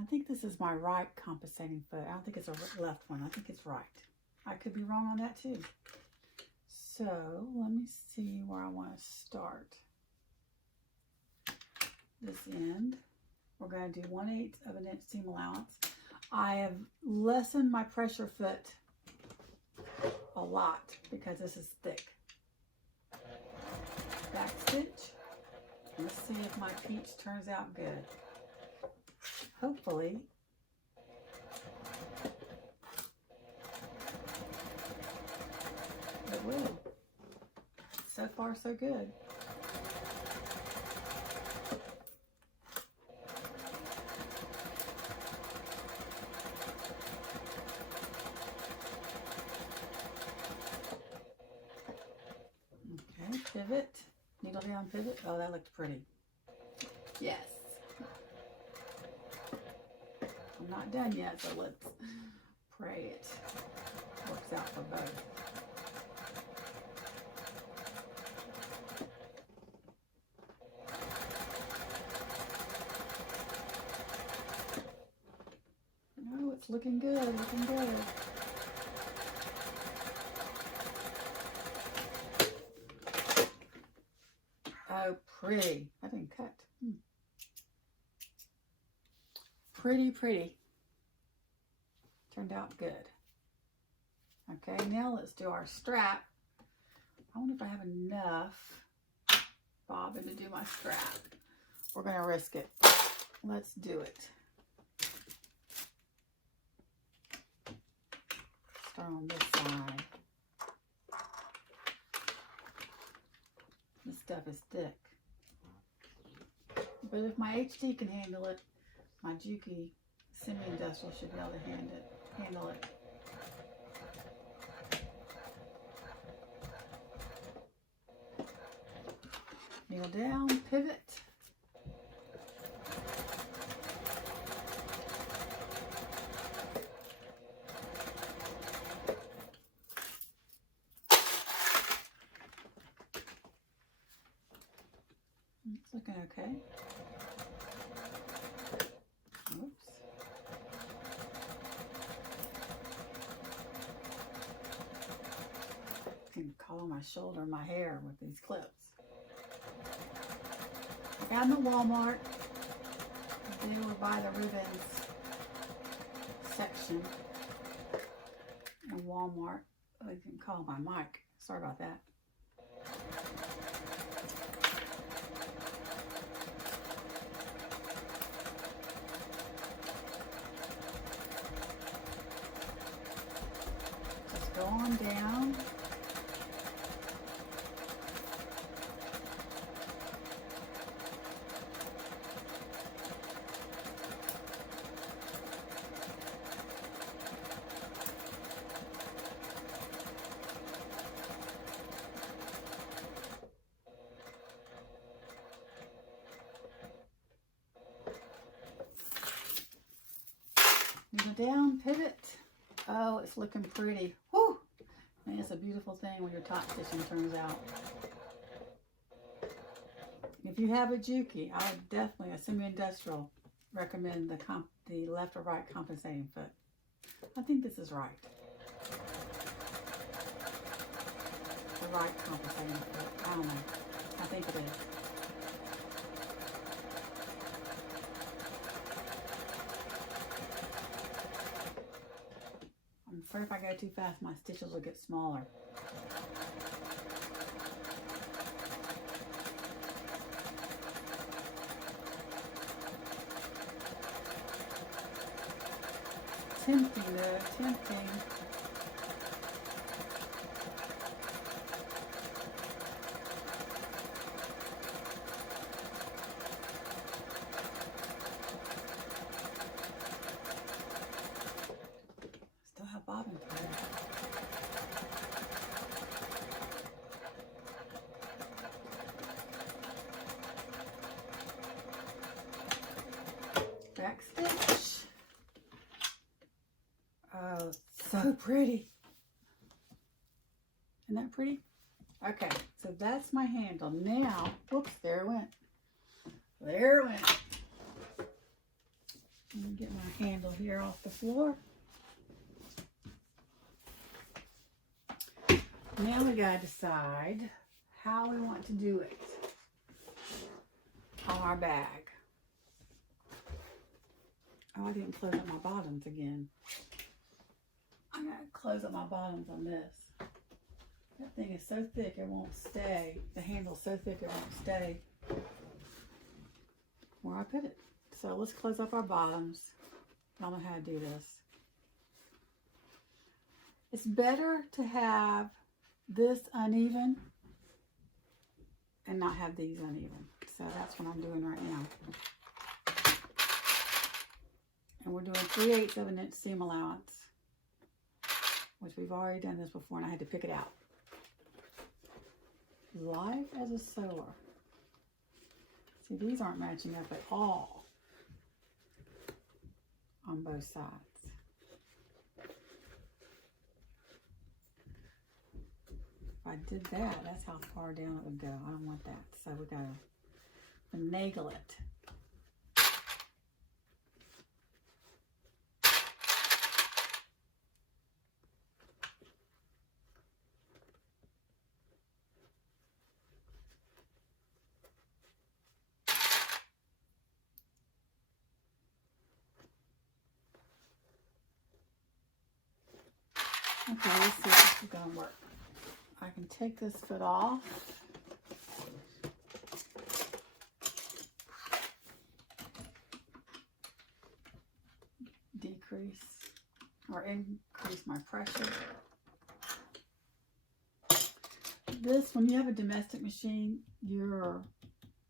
think this is my right compensating foot. I don't think it's a left one. I think it's right. I could be wrong on that too. So let me see where I want to start. This end, we're going to do 1/8 of an inch seam allowance. I have lessened my pressure foot a lot because this is thick. Back stitch. Let's see if my peach turns out good. Hopefully. It will. So far, so good. Okay, pivot. Needle down pivot. Oh, that looked pretty. Yes. I'm not done yet, so let's pray it works out for both. Oh, it's looking good, looking good. Oh, pretty. I didn't cut. Pretty, pretty. Turned out good. Okay, now let's do our strap. I wonder if I have enough bobbin to do my strap. We're going to risk it. Let's do it. Start on this side. This stuff is thick. But if my HD can handle it, my Juki semi-industrial should be able to handle it. Kneel down, pivot. It's looking okay. Oops. I can color my shoulder, my hair with these clips. I got them at Walmart. They were by the ribbons section in Walmart. Oh, you can call my mic. Sorry about that. Just go on down. Kneel down, pivot. Oh, it's looking pretty. Whew! Man, it's a beautiful thing when your top stitching turns out. If you have a Juki, I would definitely, a semi-industrial, recommend the left or right compensating foot. I think this is right. The right compensating foot. I don't know. I think it is. I'm afraid if I go too fast, my stitches will get smaller. Tempting though, tempting. Still have bobbin thread. Back stitch. Oh, so pretty. Isn't that pretty? Okay, so that's my handle. Now, whoops, there it went. There it went. Let me get my handle here off the floor. Now we gotta decide how we want to do it on our bag. Oh, I didn't close up my bottoms again. I gotta close up my bottoms on this. That thing is so thick it won't stay. The handle's so thick it won't stay where I put it. So let's close up our bottoms. I don't know how to do this. It's better to have this uneven and not have these uneven. So that's what I'm doing right now. And we're doing 3/8 of an inch seam allowance, which we've already done this before and I had to pick it out. Life as a sewer. See, these aren't matching up at all on both sides. If I did that, that's how far down it would go. I don't want that. So we gotta finagle it. Okay, let's see if this is gonna work. I can take this foot off. Decrease or increase my pressure. This, when you have a domestic machine, your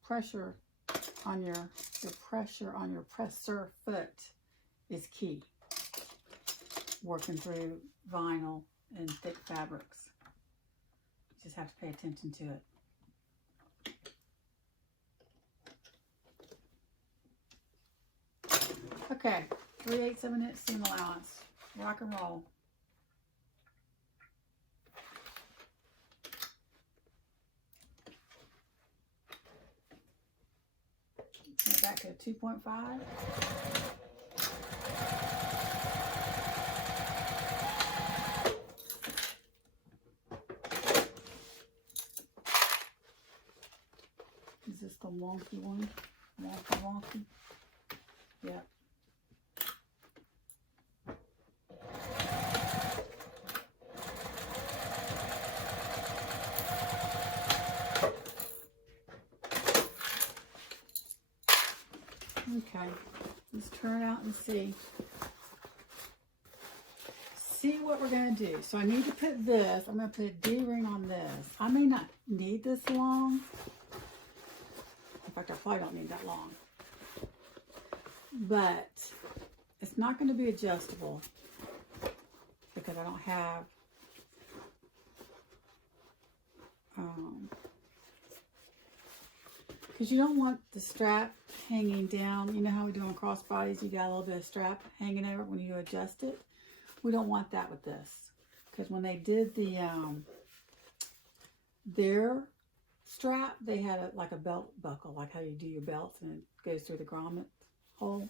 pressure on your presser foot is key. Working through vinyl and thick fabrics. You just have to pay attention to it. Okay, 3/8 of an inch seam allowance. Rock and roll. Go back to 2.5. Is this the wonky one? Wonky. Yep. Okay, let's turn out and see. See what we're going to do. So I need to put this, I'm going to put a D-ring on this. I may not need this long. In fact, I probably don't need that long. But it's not going to be adjustable because I don't have because you don't want the strap hanging down. You know how we do on crossbodies, you got a little bit of strap hanging over when you adjust it. We don't want that with this, because when they did the their strap, they had like a belt buckle, like how you do your belts and it goes through the grommet hole,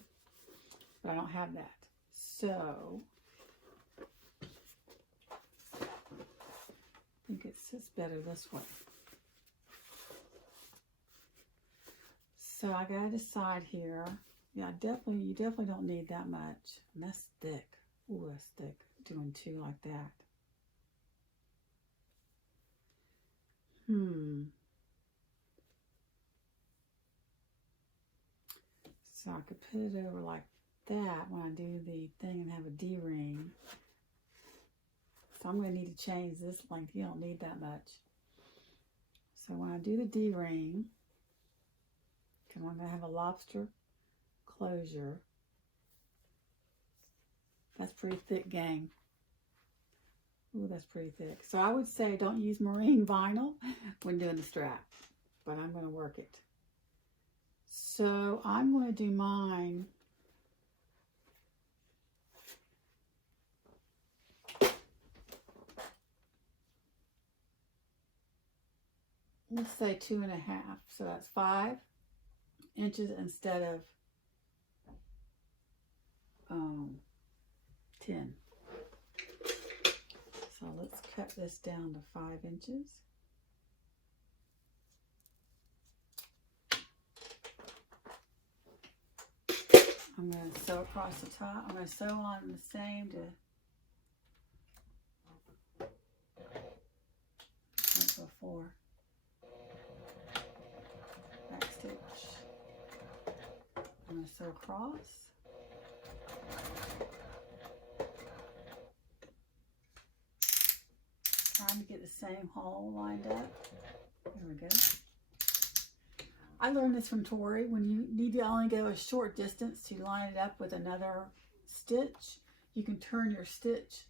but I don't have that. So I think it sits better this way. So I gotta decide here. Yeah, you definitely don't need that much. And that's thick. Ooh, that's thick. Doing two like that. So I could put it over like that when I do the thing and have a D-ring. So I'm gonna need to change this length. You don't need that much. So when I do the D-ring, because I'm going to have a lobster closure. That's pretty thick, gang. Ooh, that's pretty thick. So I would say don't use marine vinyl when doing the strap, but I'm going to work it. So I'm going to do mine. Let's say 2.5. So that's 5 inches instead of 10. So let's cut this down to 5 inches. I'm going to sew across the top. I'm going to sew on the same to a 4. Back stitch. I'm going to sew across. Trying to get the same hole lined up. There we go. I learned this from Tori. When you need to only go a short distance to line it up with another stitch, you can turn your stitch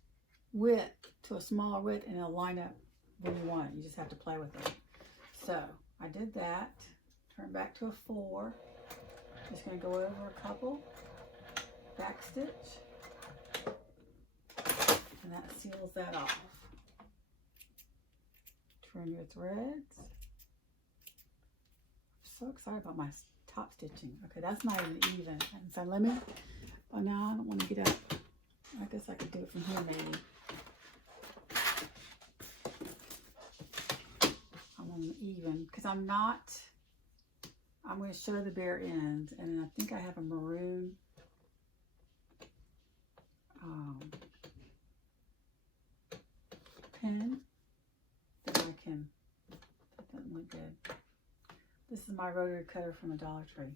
width to a smaller width and it'll line up when you want it. You just have to play with it. So I did that. Turn back to a 4. Just going to go over a couple. Back stitch. And that seals that off. Trim your threads. I'm so excited about my top stitching. Okay, that's not even. And so let me, oh no, I don't want to get up. I guess I could do it from here maybe. I want them even because I'm going to show the bare ends, and I think I have a maroon pin broken. That doesn't look good. This is my rotary cutter from the Dollar Tree.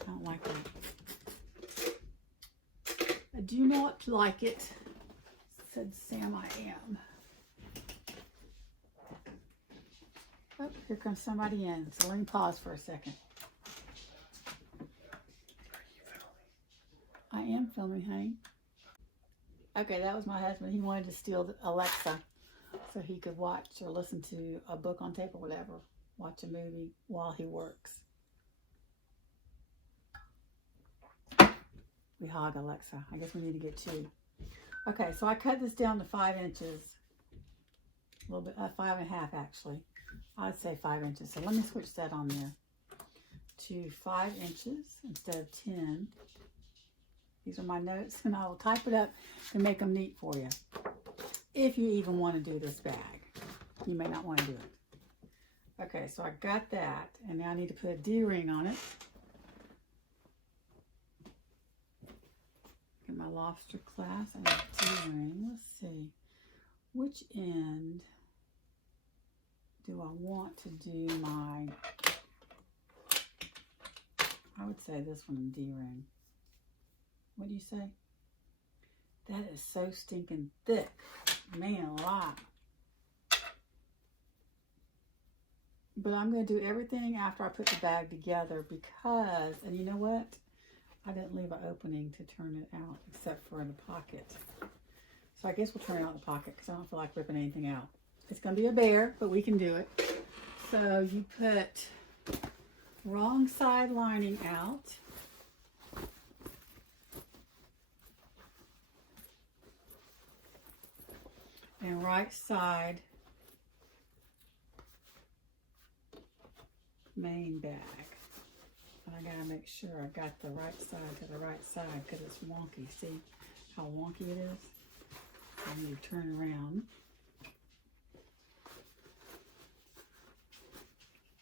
I don't like that. I do not like it, said Sam I am. Oh, here comes somebody in. So let me pause for a second. I am filming, honey. Okay, that was my husband. He wanted to steal the Alexa so he could watch or listen to a book on tape or whatever. Watch a movie while he works. We hog Alexa. I guess we need to get 2. Okay, so I cut this down to 5 inches. A little bit, 5.5 actually. I'd say 5 inches. So let me switch that on there to 5 inches instead of 10. These are my notes, and I will type it up to make them neat for you. If you even want to do this bag. You may not want to do it. Okay, so I got that, and now I need to put a D-ring on it. Get my lobster clasp and a D-ring. Let's see. Which end do I want to do my... I would say this one, D-ring. What do you say? That is so stinking thick. Man alive. But I'm going to do everything after I put the bag together because, and you know what? I didn't leave an opening to turn it out except for in the pocket. So I guess we'll turn it out in the pocket because I don't feel like ripping anything out. It's going to be a bear, but we can do it. So you put wrong side lining out. And right side main bag. And I gotta make sure I got the right side to the right side because it's wonky. See how wonky it is? I need to turn around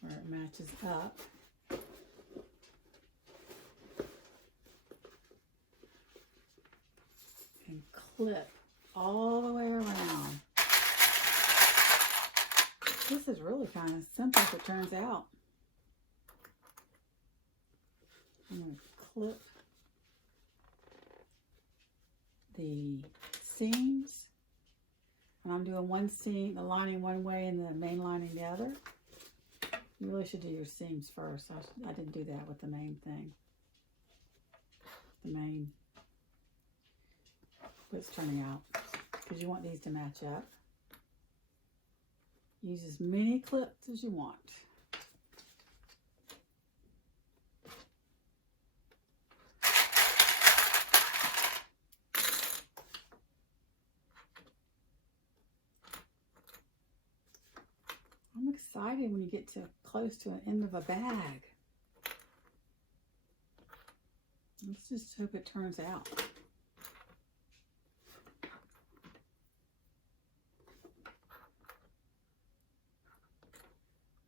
where it matches up. And clip all the way around. This is really kind of simple if it turns out. I'm going to clip the seams. And I'm doing one seam, the lining one way and the main lining the other. You really should do your seams first. I didn't do that with the main thing. The main. But it's turning out because you want these to match up. Use as many clips as you want. I'm excited when you get to close to an end of a bag. Let's just hope it turns out.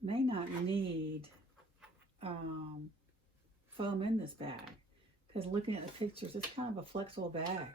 May not need foam in this bag because looking at the pictures, it's kind of a flexible bag.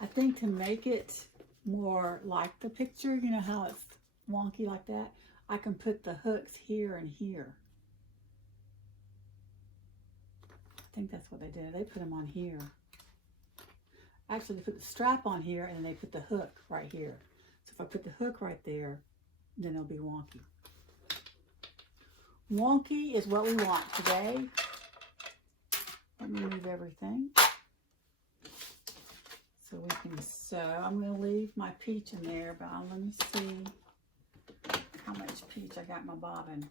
I think to make it more like the picture, you know how it's wonky like that, I can put the hooks here and here. I think that's what they did. They put them on here. Actually, they put the strap on here and then they put the hook right here. So if I put the hook right there, then it'll be wonky. Wonky is what we want today. Let me move everything. So we can sew. I'm going to leave my peach in there, but let me see how much peach I got in my bobbin.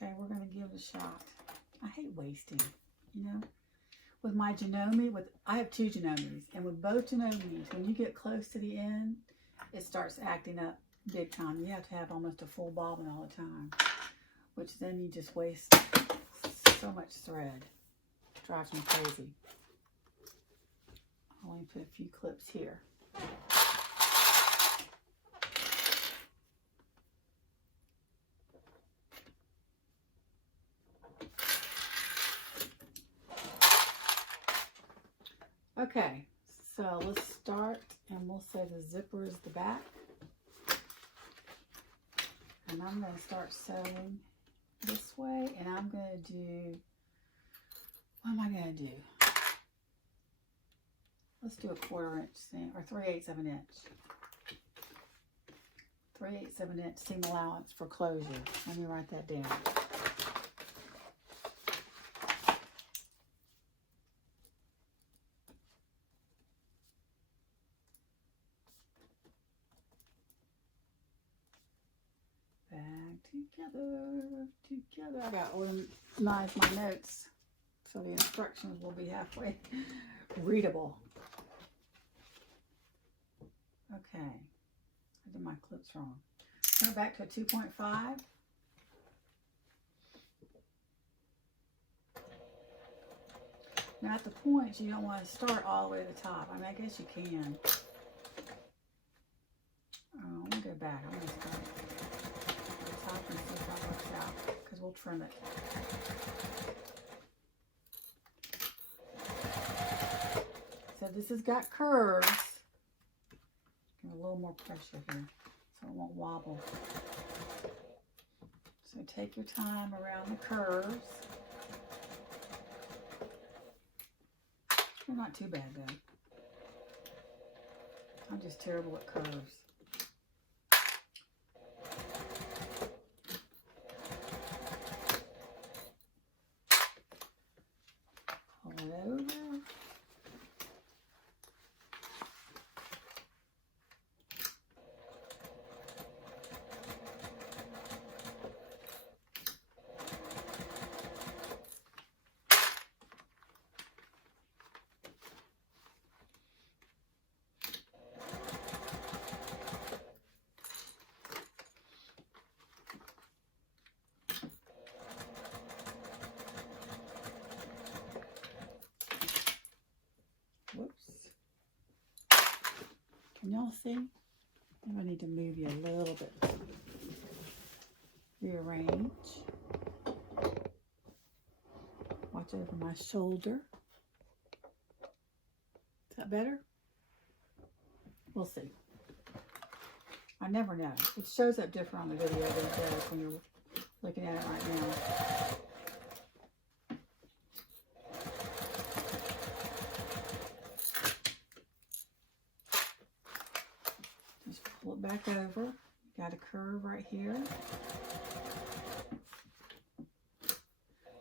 Okay, we're going to give it a shot. I hate wasting, you know. With my Janome, I have 2 Janomes, and with both Janomes, when you get close to the end, it starts acting up big time. You have to have almost a full bobbin all the time, which then you just waste so much thread. Drives me crazy. I'll only put a few clips here. Okay, so let's start, and we'll say the zipper is the back. And I'm going to start sewing this way, and I'm going to do, what am I going to do? Let's do a 1/4 inch seam, or 3/8 of an inch. 3/8 of an inch seam allowance for closure. Let me write that down. Together. I gotta organize my notes so the instructions will be halfway readable. Okay, I did my clips wrong. Go back to a 2.5. Now at the points, you don't want to start all the way to the top. I mean, I guess you can. I'm gonna go back. I'm gonna start at the top and see if that works out, because we'll trim it. So this has got curves. Give a little more pressure here so it won't wobble. So take your time around the curves. They're not too bad though. I'm just terrible at curves. Pull it over. Whoops. Can y'all see? I need to move you a little bit. Rearrange. Watch over my shoulder. Is that better? We'll see. I never know. It shows up different on the video than it does when you're looking at it right now. Pull it back over. Got a curve right here.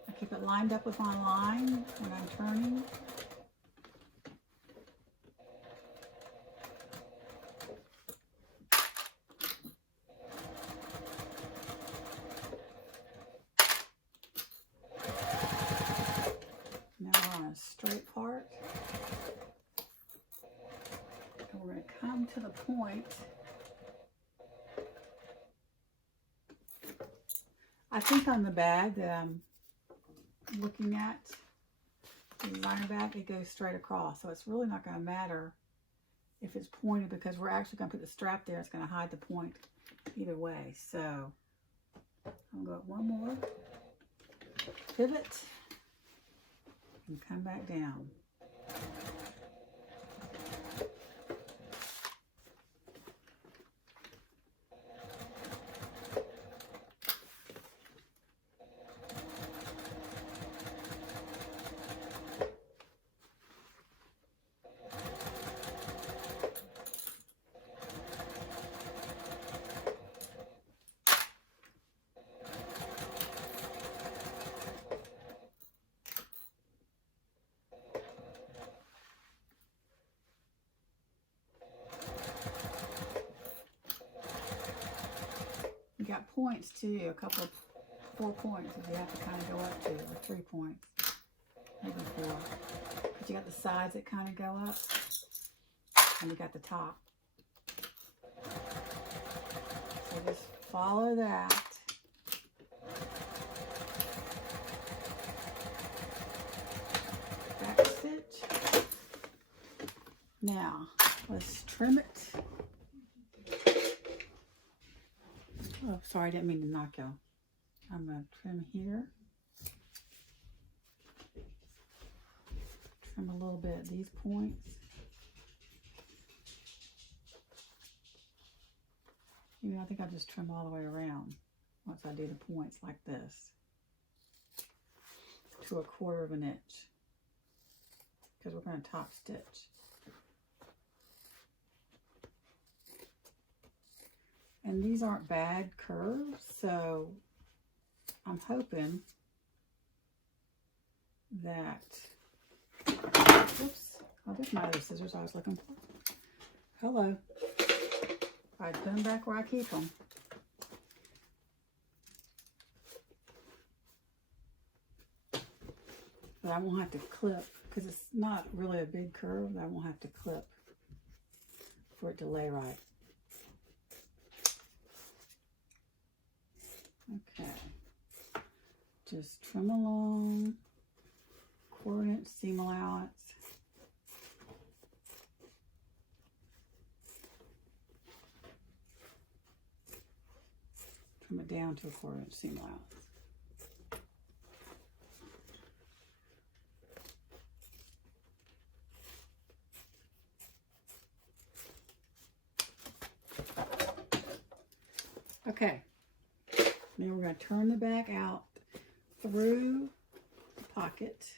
I keep it lined up with my line when I'm turning. Now we're on a straight part. And we're going to come to the point. I think on the bag that I'm looking at, the designer bag, it goes straight across. So it's really not going to matter if it's pointed, because we're actually going to put the strap there. It's going to hide the point either way. So I'm going to go one more pivot and come back down. You got points too, a couple of 4 points that you have to kind of go up to, or 3 points, maybe 4. But you got the sides that kind of go up, and you got the top. So just follow that. Now, let's trim it. Oh, sorry, I didn't mean to knock you. I'm going to trim here. Trim a little bit at these points. You know, I think I'll just trim all the way around once I do the points like this to 1/4 of an inch because we're going to top stitch. And these aren't bad curves, so I'm hoping that, oops, oh, there's my other scissors I was looking for. Hello. I put them back where I keep them. But I won't have to clip, because it's not really a big curve. I won't have to clip for it to lay right. Okay. Just trim along, 1/4 inch seam allowance. Trim it down to 1/4 inch seam allowance. Okay, now we're going to turn the back out through the pocket.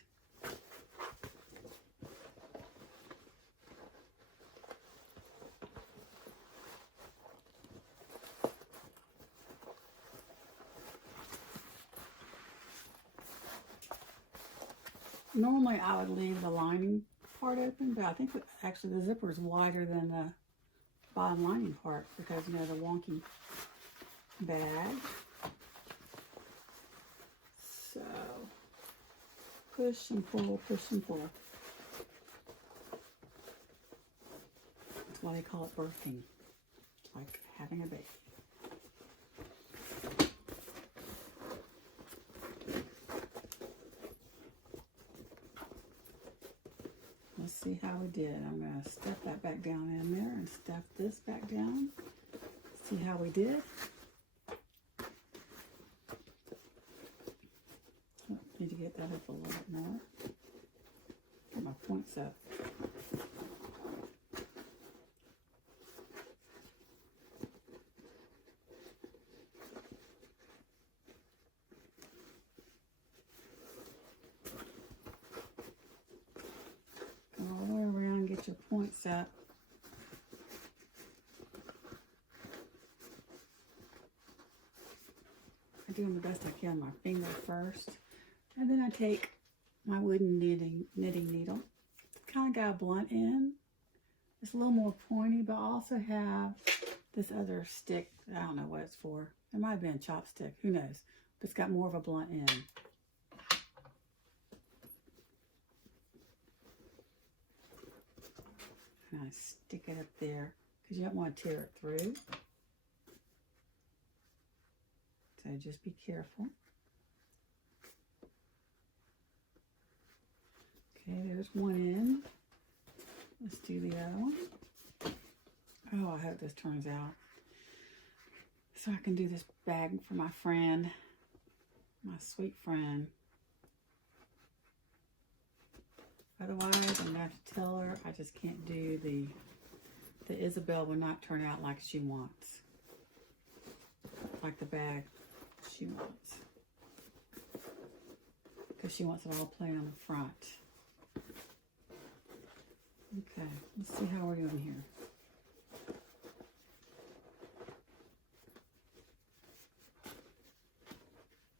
Normally I would leave the lining part open, but I think actually the zipper is wider than the bottom lining part because, you know, the wonky bag. So push and pull, push and pull. That's why they call it birthing. It's like having a baby. Let's see how we did. I'm going to stuff that back down in there and stuff this back down. See how we did. Oh, need to get that up a little bit more. Get my points up. Go all the way around, get your points up. I'm doing the best I can with my finger first. And then I take my wooden knitting needle. It's kind of got a blunt end. It's a little more pointy, but I also have this other stick. I don't know what it's for. It might have been a chopstick. Who knows? But it's got more of a blunt end. And I stick it up there because you don't want to tear it through. So just be careful. Okay, there's one end. Let's do the other one. Oh, I hope this turns out. So I can do this bag for my friend, my sweet friend. Otherwise, I'm going to have to tell her I just can't do the Isabel will not turn out like she wants. Like the bag she wants. Because she wants it all plain on the front. Okay, let's see how we're doing here.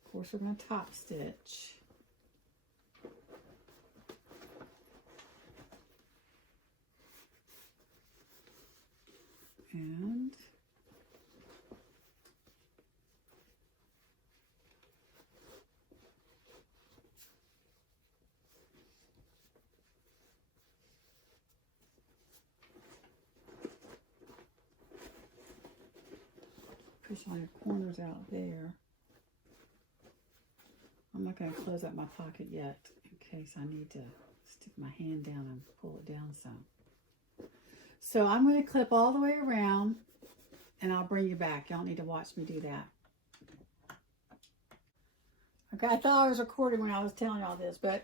Of course, we're going to top stitch. And push all your corners out there. I'm not going to close up my pocket yet in case I need to stick my hand down and pull it down some. So I'm going to clip all the way around and I'll bring you back. You don't need to watch me do that. Okay, I thought I was recording when I was telling all this, but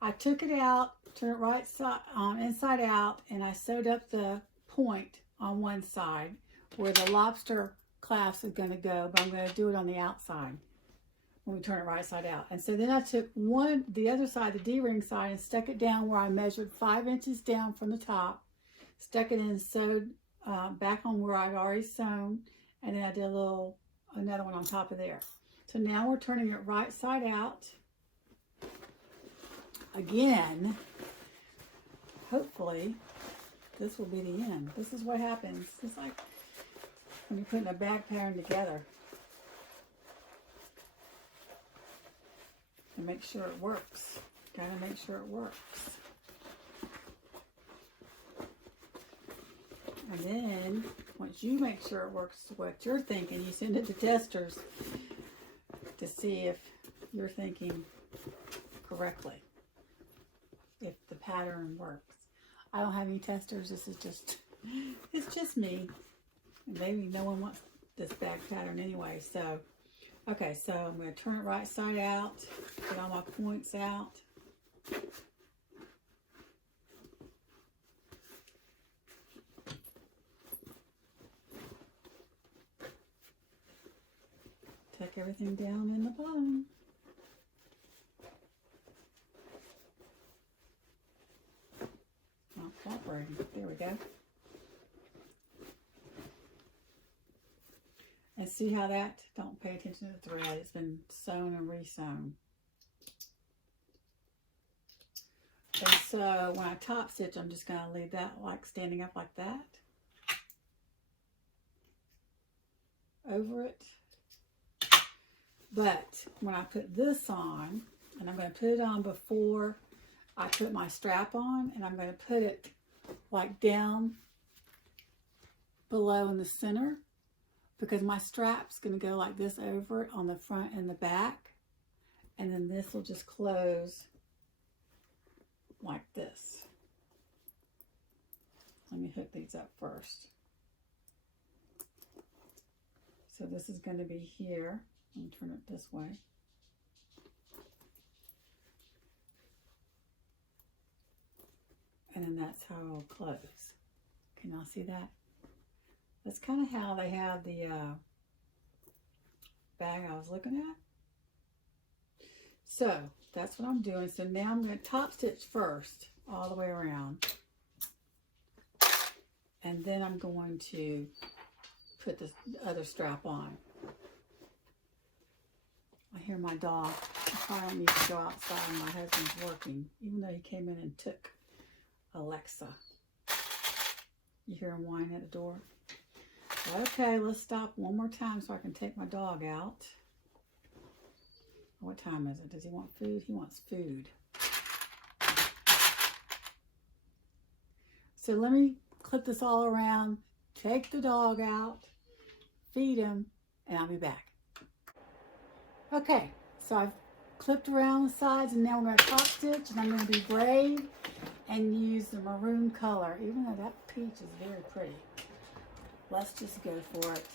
I took it out, turned it right side, inside out, and I sewed up the point on one side where the lobster clasp is going to go, but I'm going to do it on the outside when we turn it right side out. And so then I took the other side, the D-ring side, and stuck it down where I measured 5 inches down from the top, stuck it in and sewed back on where I'd already sewn, and then I did another one on top of there. So now we're turning it right side out. Again, hopefully this will be the end. This is what happens. It's like when you're putting a bag pattern together. And make sure it works. Gotta make sure it works. And then, once you make sure it works what you're thinking, you send it to testers to see if you're thinking correctly, if the pattern works. I don't have any testers. This is just, it's just me. And maybe no one wants this bag pattern anyway. So, okay, so I'm going to turn it right side out, get all my points out. Tuck everything down in the bottom. Not cooperating. There we go. And see how that, don't pay attention to the thread, it's been sewn and re-sewn. And so when I top stitch, I'm just going to leave that like standing up like that. Over it. But when I put this on, and I'm going to put it on before I put my strap on, and I'm going to put it like down below in the center, because my strap's going to go like this over it on the front and the back, and then this will just close like this. Let me hook these up first. So this is going to be here. Let me turn it this way. And then that's how it'll close. Can y'all see that? That's kind of how they have the bag I was looking at. So that's what I'm doing. So now I'm going to top stitch first all the way around. And then I'm going to put the other strap on. I hear my dog. I probably don't need to go outside when my husband's working, even though he came in and took Alexa. You hear him whine at the door? Okay, let's stop one more time so I can take my dog out. What time is it? Does he want food? He wants food. So let me clip this all around, take the dog out, feed him, and I'll be back. Okay, so I've clipped around the sides, and now we're going to top stitch, and I'm going to be brave and use the maroon color, even though that peach is very pretty. Let's just go for it.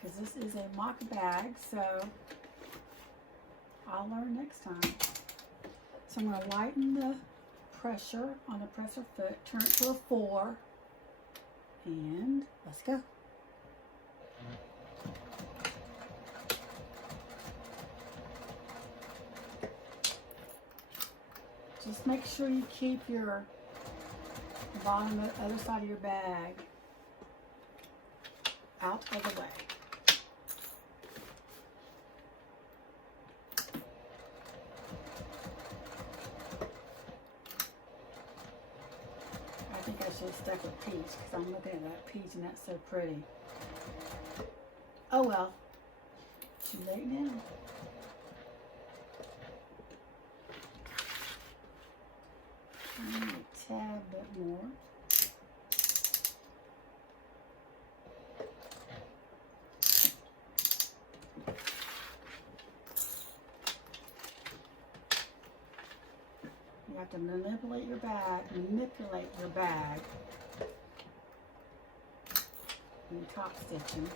Because this is a mock bag, so I'll learn next time. So I'm going to lighten the pressure on the presser foot, turn it to a 4, and let's go. Just make sure you keep your bottom of the other side of your bag out of the way. I think I should have stuck with peach because I'm looking at that peach and that's so pretty. Oh well, too late now. A tad bit more. Yeah, have to manipulate your bag, and top stitching.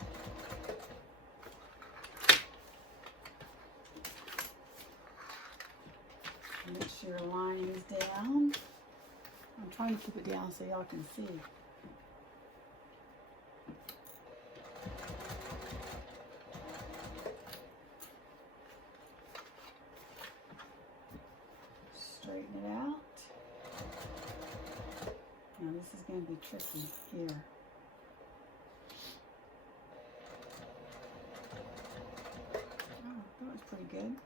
Make sure your lining's down. I'm trying to keep it down so y'all can see. Straighten it out. Now this is going to be tricky here. Oh, that was pretty good.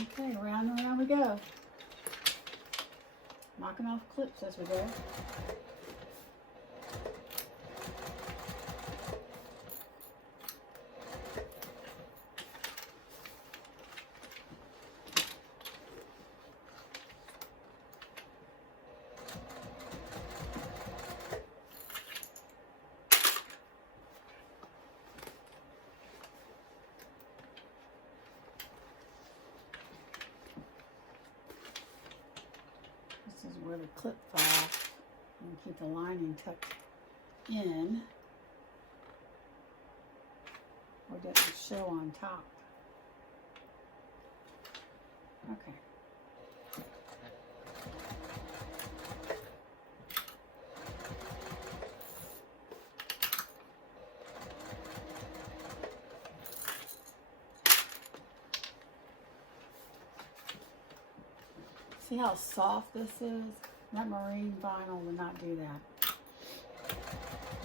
Okay, round and round we go. Knocking off clips as we go. This is where the clip falls, and keep the lining tucked in, or it doesn't show on top. Okay. See how soft this is? That marine vinyl would not do that.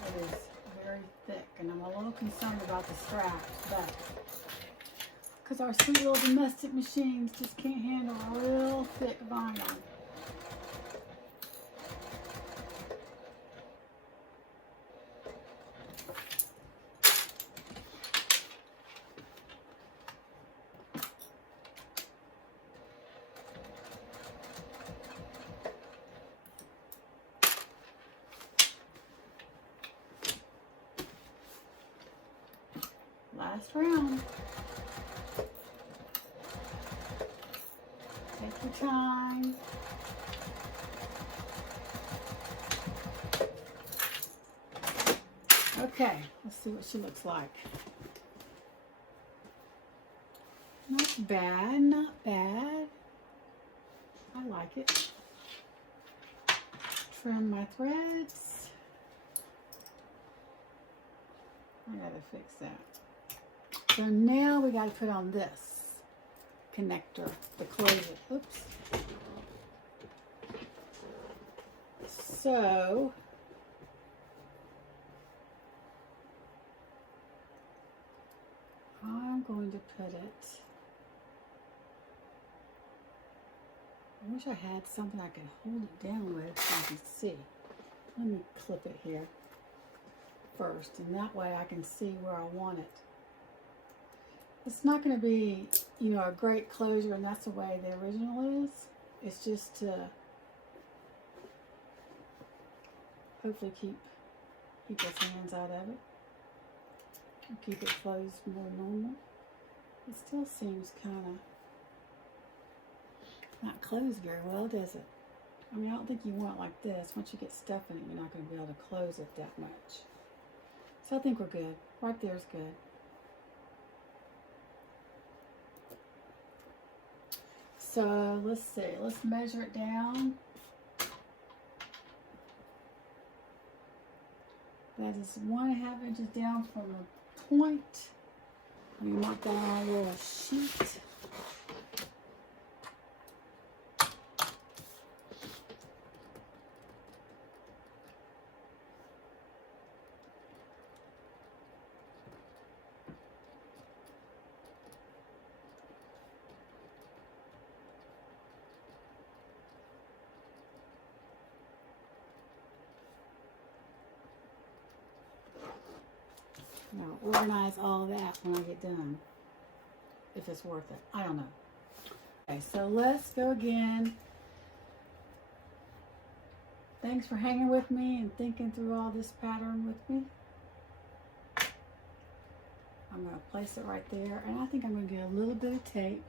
It is very thick, and I'm a little concerned about the straps, but because our sweet little domestic machines just can't handle a real thick vinyl. Last round. Take your time. Okay, let's see what she looks like. Not bad, not bad. I like it. Trim my threads. I gotta fix that. So now we got to put on this connector to close it. Oops. So I'm going to put it. I wish I had something I could hold it down with so I can see. Let me clip it here first, and that way I can see where I want it. It's not going to be, you know, a great closure, and that's the way the original is. It's just to hopefully keep people's hands out of it. And keep it closed more normal. It still seems kind of not closed very well, does it? I mean, I don't think you want it like this. Once you get stuff in it, you're not going to be able to close it that much. So I think we're good. Right there is good. So let's see, let's measure it down. That is 1.5 inches down from the point. Let me mark that on a little sheet. Now organize all that when I get done. If it's worth it. I don't know. Okay, so let's go again. Thanks for hanging with me and thinking through all this pattern with me. I'm going to place it right there, and I think I'm going to get a little bit of tape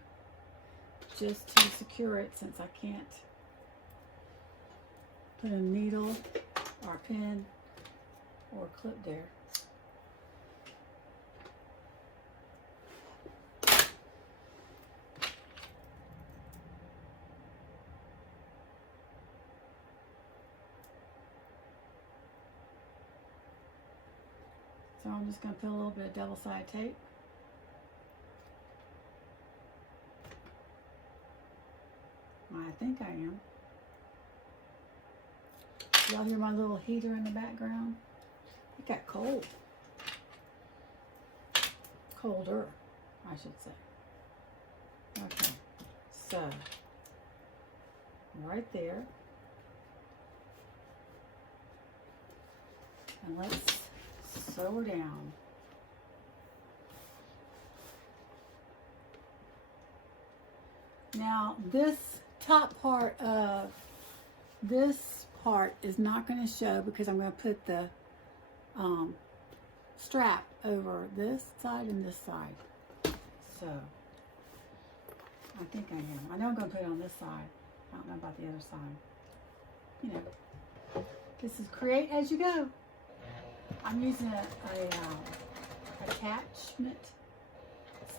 just to secure it, since I can't put a needle or a pin or a clip there. So I'm just going to put a little bit of double-sided tape. I think I am. Y'all hear my little heater in the background? It got cold. Colder, I should say. Okay, so right there. And let's sew her down. Now this top part of this part is not going to show because I'm going to put the strap over this side and this side. So I think I am. I know I'm going to put it on this side. I don't know about the other side. You know, this is create as you go. I'm using a attachment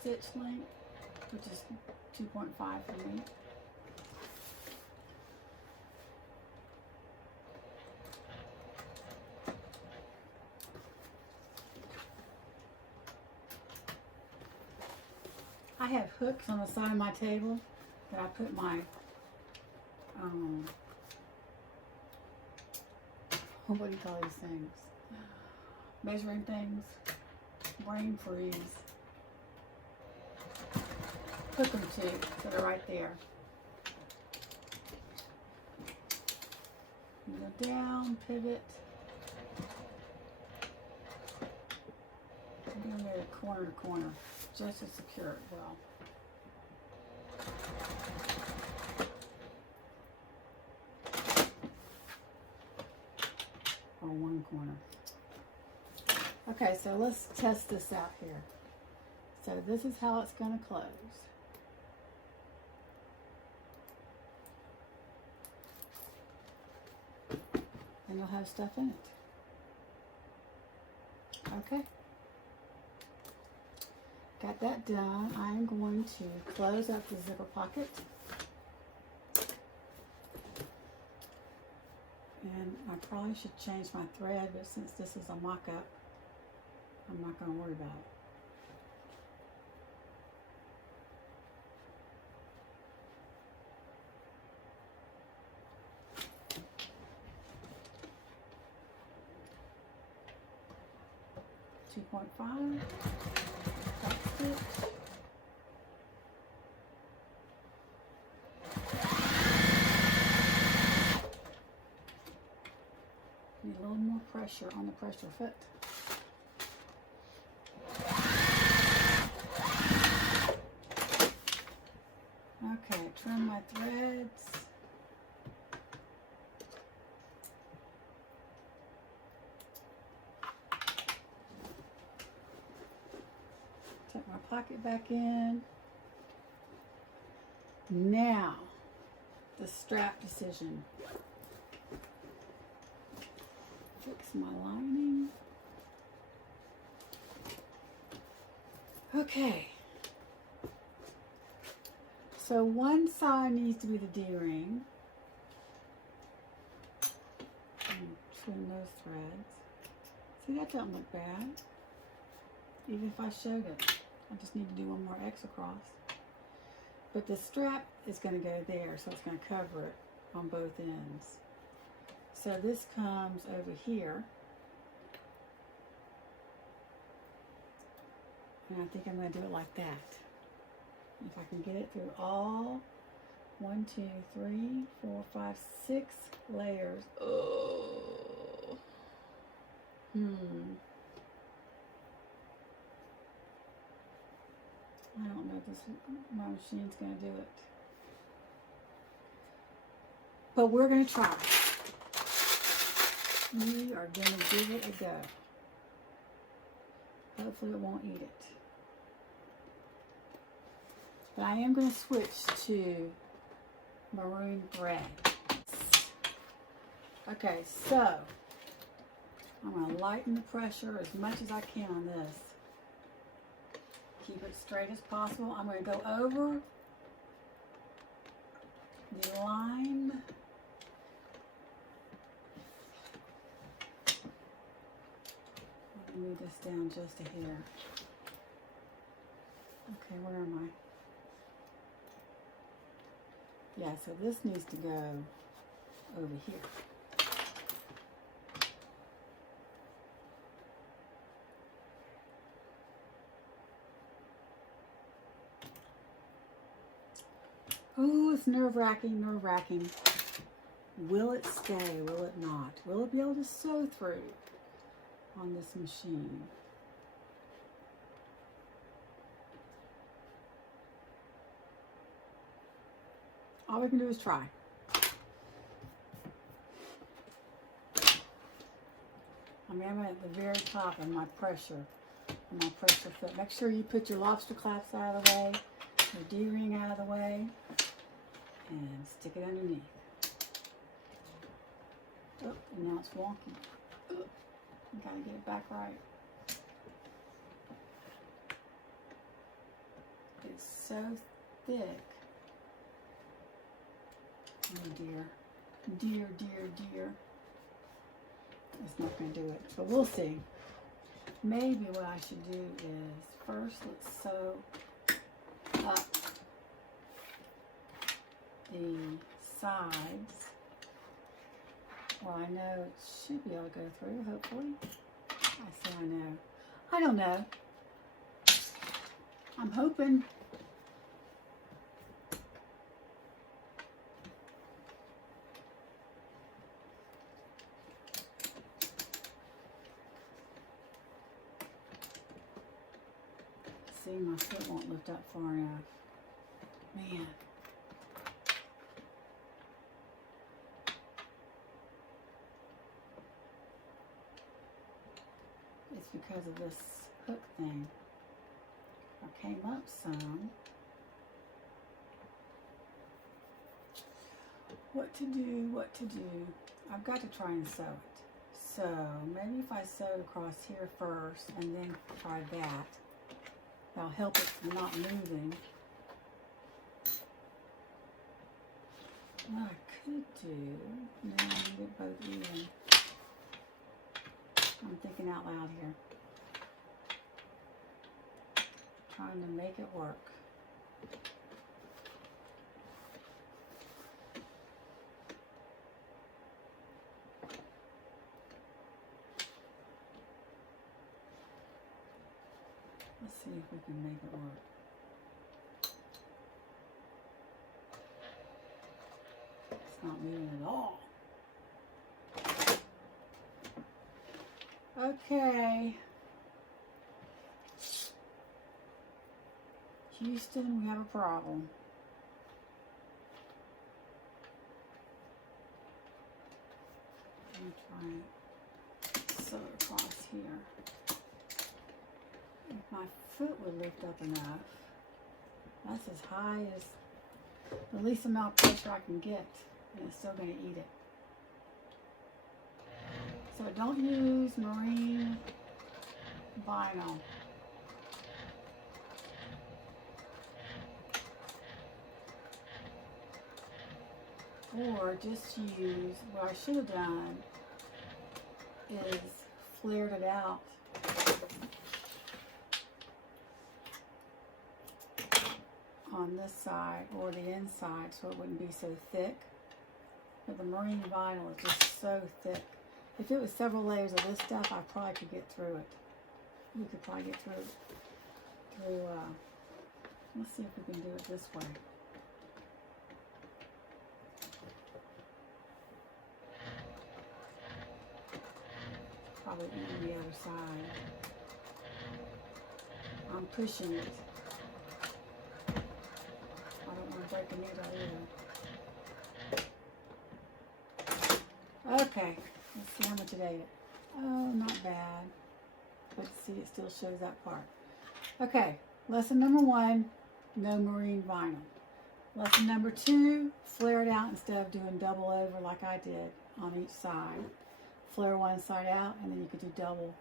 stitch length, which is 2.5 for me. I have hooks on the side of my table that I put my what do you call these things? Measuring things, brain freeze. Hook them to, so they're right there. Go down, pivot. I'm going to go corner to corner, just to secure it well. Or one corner. Okay, so let's test this out here. So this is how it's going to close. And you'll have stuff in it. Okay. Got that done. I'm going to close up the zipper pocket. And I probably should change my thread, but since this is a mock-up, I'm not going to worry about it. .5 top stitch. Need a little more pressure on the pressure foot. Okay, trim my threads. Tuck my pocket back in. Now, the strap decision. Fix my lining. Okay. So one side needs to be the D-ring. And trim those threads. See, that doesn't look bad. Even if I showed it. I just need to do one more X across. But the strap is going to go there, so it's going to cover it on both ends. So this comes over here. And I think I'm going to do it like that. If I can get it through all 1, 2, 3, 4, 5, 6 layers. Oh. I don't know if my machine's going to do it. but we're going to try. We are going to give it a go. Hopefully it won't eat it. But I am going to switch to maroon thread. Okay, so I'm going to lighten the pressure as much as I can on this. Keep it straight as possible. I'm going to go over the line. Let me move this down just a hair. Okay, where am I? Yeah, so this needs to go over here. Oh, it's nerve-wracking, nerve-wracking. Will it stay? Will it not? Will it be able to sew through on this machine? All we can do is try. I'm at the very top of my pressure foot. Make sure you put your lobster clasp out of the way, your D-ring out of the way, and stick it underneath. Oh, and now it's wonky. Oh, you gotta get it back right. It's so thick. Oh dear. Dear, dear, dear. It's not going to do it, but we'll see. Maybe what I should do is first let's sew up the sides. Well, I know it should be able to go through, hopefully. I say I know. I don't know. I'm hoping. See, my foot won't lift up far enough. Man. It's because of this hook thing. I came up some. What to do, what to do. I've got to try and sew it. So maybe if I sew across here first and then try that. That'll help it from not moving. What I could do, no, I need it both even. I'm thinking out loud here. Trying to make it work. Let's see if we can make it work. It's not moving at all. Okay. Houston, we have a problem. Let me try it. Sew it across here. If my foot would lift up enough, that's as high as the least amount of pressure I can get, and it's still going to eat it. So don't use marine vinyl. Or just use, what I should have done is flared it out on this side or the inside so it wouldn't be so thick. But the marine vinyl is just so thick. If it was several layers of this stuff, I probably could get through it. We could probably get through let's see if we can do it this way. Probably eating the other side. I'm pushing it. I don't want to break a needle either. Okay, let's see how much it ate. Oh, not bad. But see, it still shows that part. Okay, lesson number 1, no marine vinyl. Lesson number 2, flare it out instead of doing double over like I did on each side. Flare one side out, and then you could do double.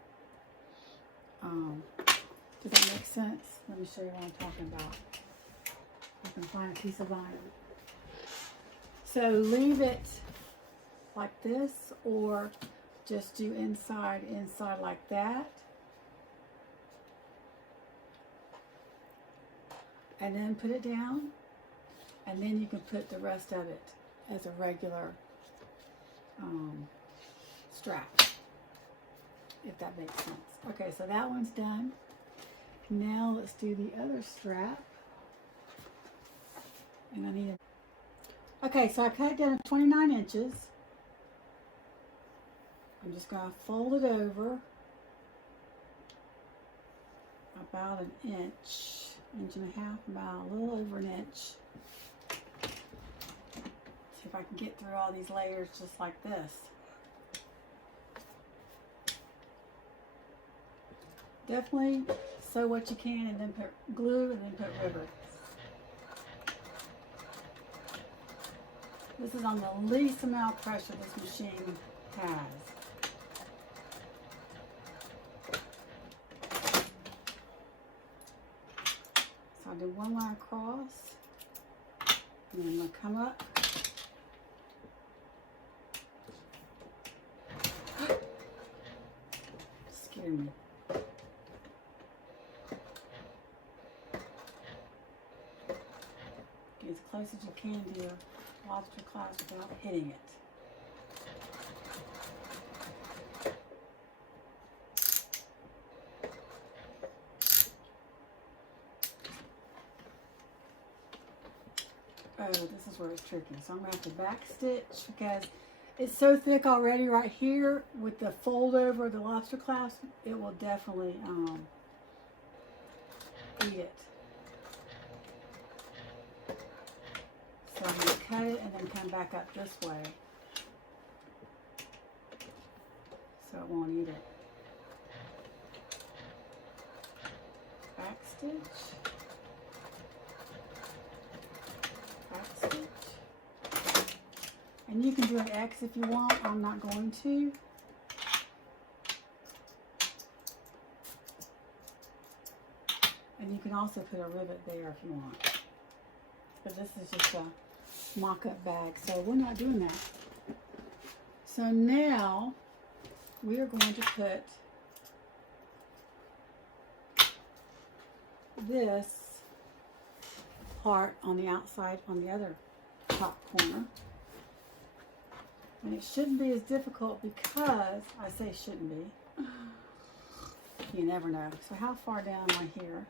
Does that make sense? Let me show you what I'm talking about. I can find a piece of vinyl. So leave it like this, or just do inside like that. And then put it down, and then you can put the rest of it as a regular strap, if that makes sense. Okay, so that one's done. Now let's do the other strap. And I need a... Okay, so I cut it down to 29 inches. I'm just going to fold it over about an inch and a half, about a little over an inch. See if I can get through all these layers just like this. Definitely sew what you can, and then put glue, and then put ribbon. This is on the least amount of pressure this machine has. So I do one line across, and then I'm going to come up. Scared me. Get as close as you can to your lobster clasp without hitting it. Oh, this is where it's tricky. So I'm going to have to back stitch because it's so thick already right here. With the fold over the lobster clasp, it will definitely eat it. So I'm going to cut it and then come back up this way so it won't eat it. Back stitch. Back stitch. And you can do an X if you want. I'm not going to. And you can also put a rivet there if you want. But this is just a mock-up bag, so we're not doing that. So now we are going to put this part on the outside on the other top corner. And it shouldn't be as difficult because, I say shouldn't be, you never know. So how far down am I here?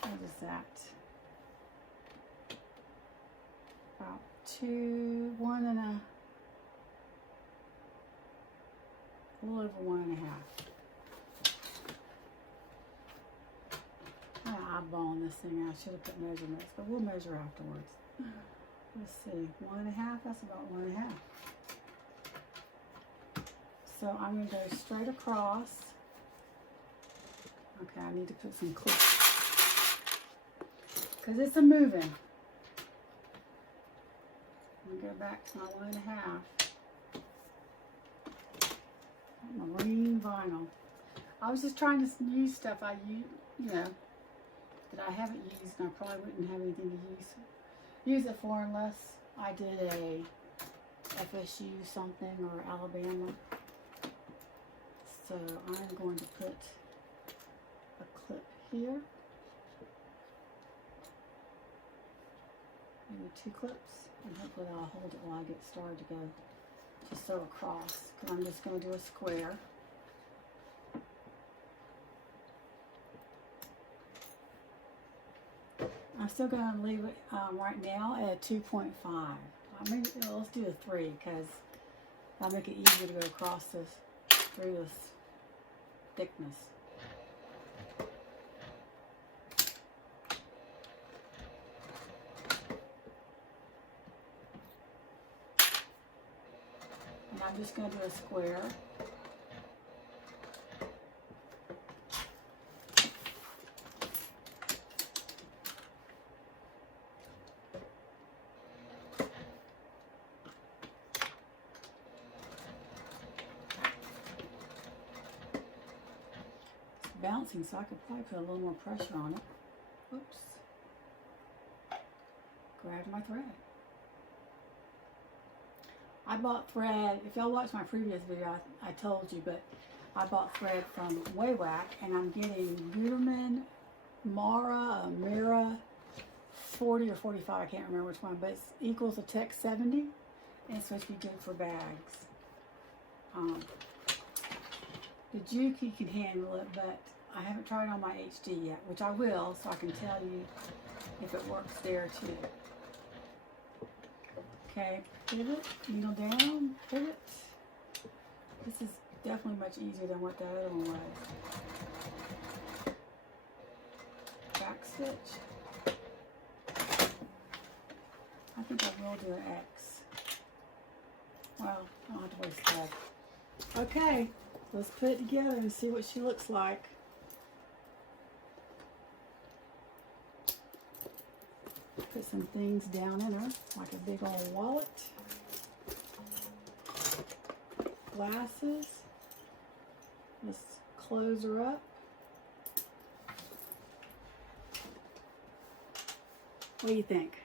What is that? About 1 and a little over 1 and a half. I'm eyeballing this thing. I should have put measurements, but we'll measure afterwards. Let's see, 1 and a half. That's about 1 and a half. So I'm going to go straight across. Okay, I need to put some clips because it's a moving. I'm going to go back to my 1 and a half. Marine vinyl. I was just trying to use stuff I use, that I haven't used, and I probably wouldn't have anything to use it for unless I did a FSU something or Alabama. So I'm going to put a clip here. Maybe 2 clips, and hopefully I'll hold it while I get started to go to sew across, because I'm just going to do a square. I'm still going to leave it right now at a 2.5. Maybe let's do a 3 because that'll make it easier to go across this through this thickness. just going to do a square. It's bouncing, so I could probably put a little more pressure on it. Oops. Grab my thread. I bought thread, if y'all watched my previous video, I told you, but I bought thread from Waywack, and I'm getting Gutermann Mira 40 or 45, I can't remember which one, but it equals a Tech 70, and it's supposed to be good for bags. The Juki can handle it, but I haven't tried it on my HD yet, which I will, so I can tell you if it works there too. Okay, pivot, needle down, pivot. This is definitely much easier than what the other one was. Back stitch. I think I will do an X. Well, I don't have to waste that. Okay, let's put it together and see what she looks like. Put some things down in her, like a big old wallet. Glasses. Let's close her up. What do you think?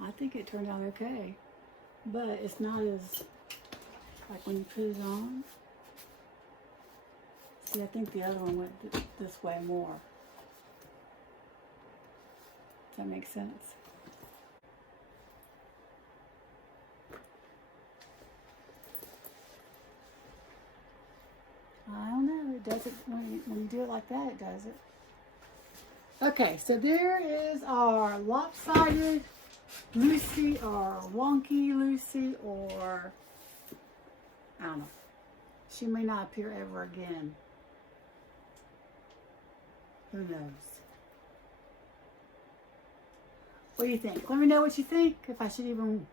I think it turned out okay, but it's not as, like when you put it on. See, I think the other one went this way more. Does that make sense? I don't know. It does it when you do it like that. It does it. Okay, so there is our lopsided Lucy, or wonky Lucy, or I don't know. She may not appear ever again. Who knows? What do you think? Let me know what you think, if I should even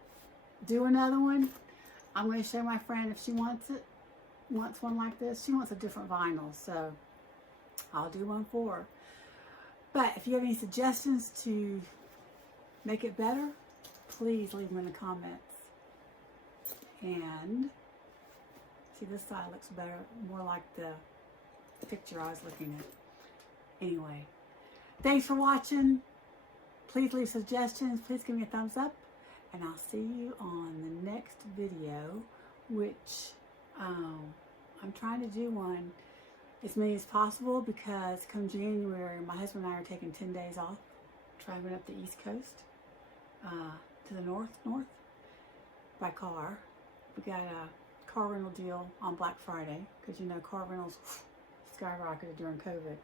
do another one. I'm going to show my friend if she wants it. Wants one like this. She wants a different vinyl, so I'll do one for her. But if you have any suggestions to make it better, please leave them in the comments. And see, this side looks better, more like the picture I was looking at. Anyway, thanks for watching. Please leave suggestions. Please give me a thumbs up. And I'll see you on the next video, which I'm trying to do one as many as possible, because come January, my husband and I are taking 10 days off, driving up the East Coast to the north by car. We got a car rental deal on Black Friday, because you know car rentals skyrocketed during COVID.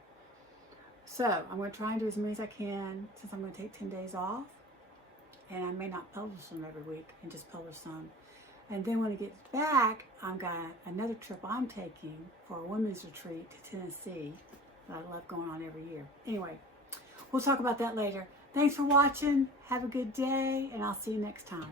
So I'm going to try and do as many as I can, since I'm going to take 10 days off, and I may not publish them every week and just publish some. And then when it gets back, I've got another trip I'm taking for a women's retreat to Tennessee that I love going on every year. Anyway, we'll talk about that later. Thanks for watching. Have a good day, and I'll see you next time.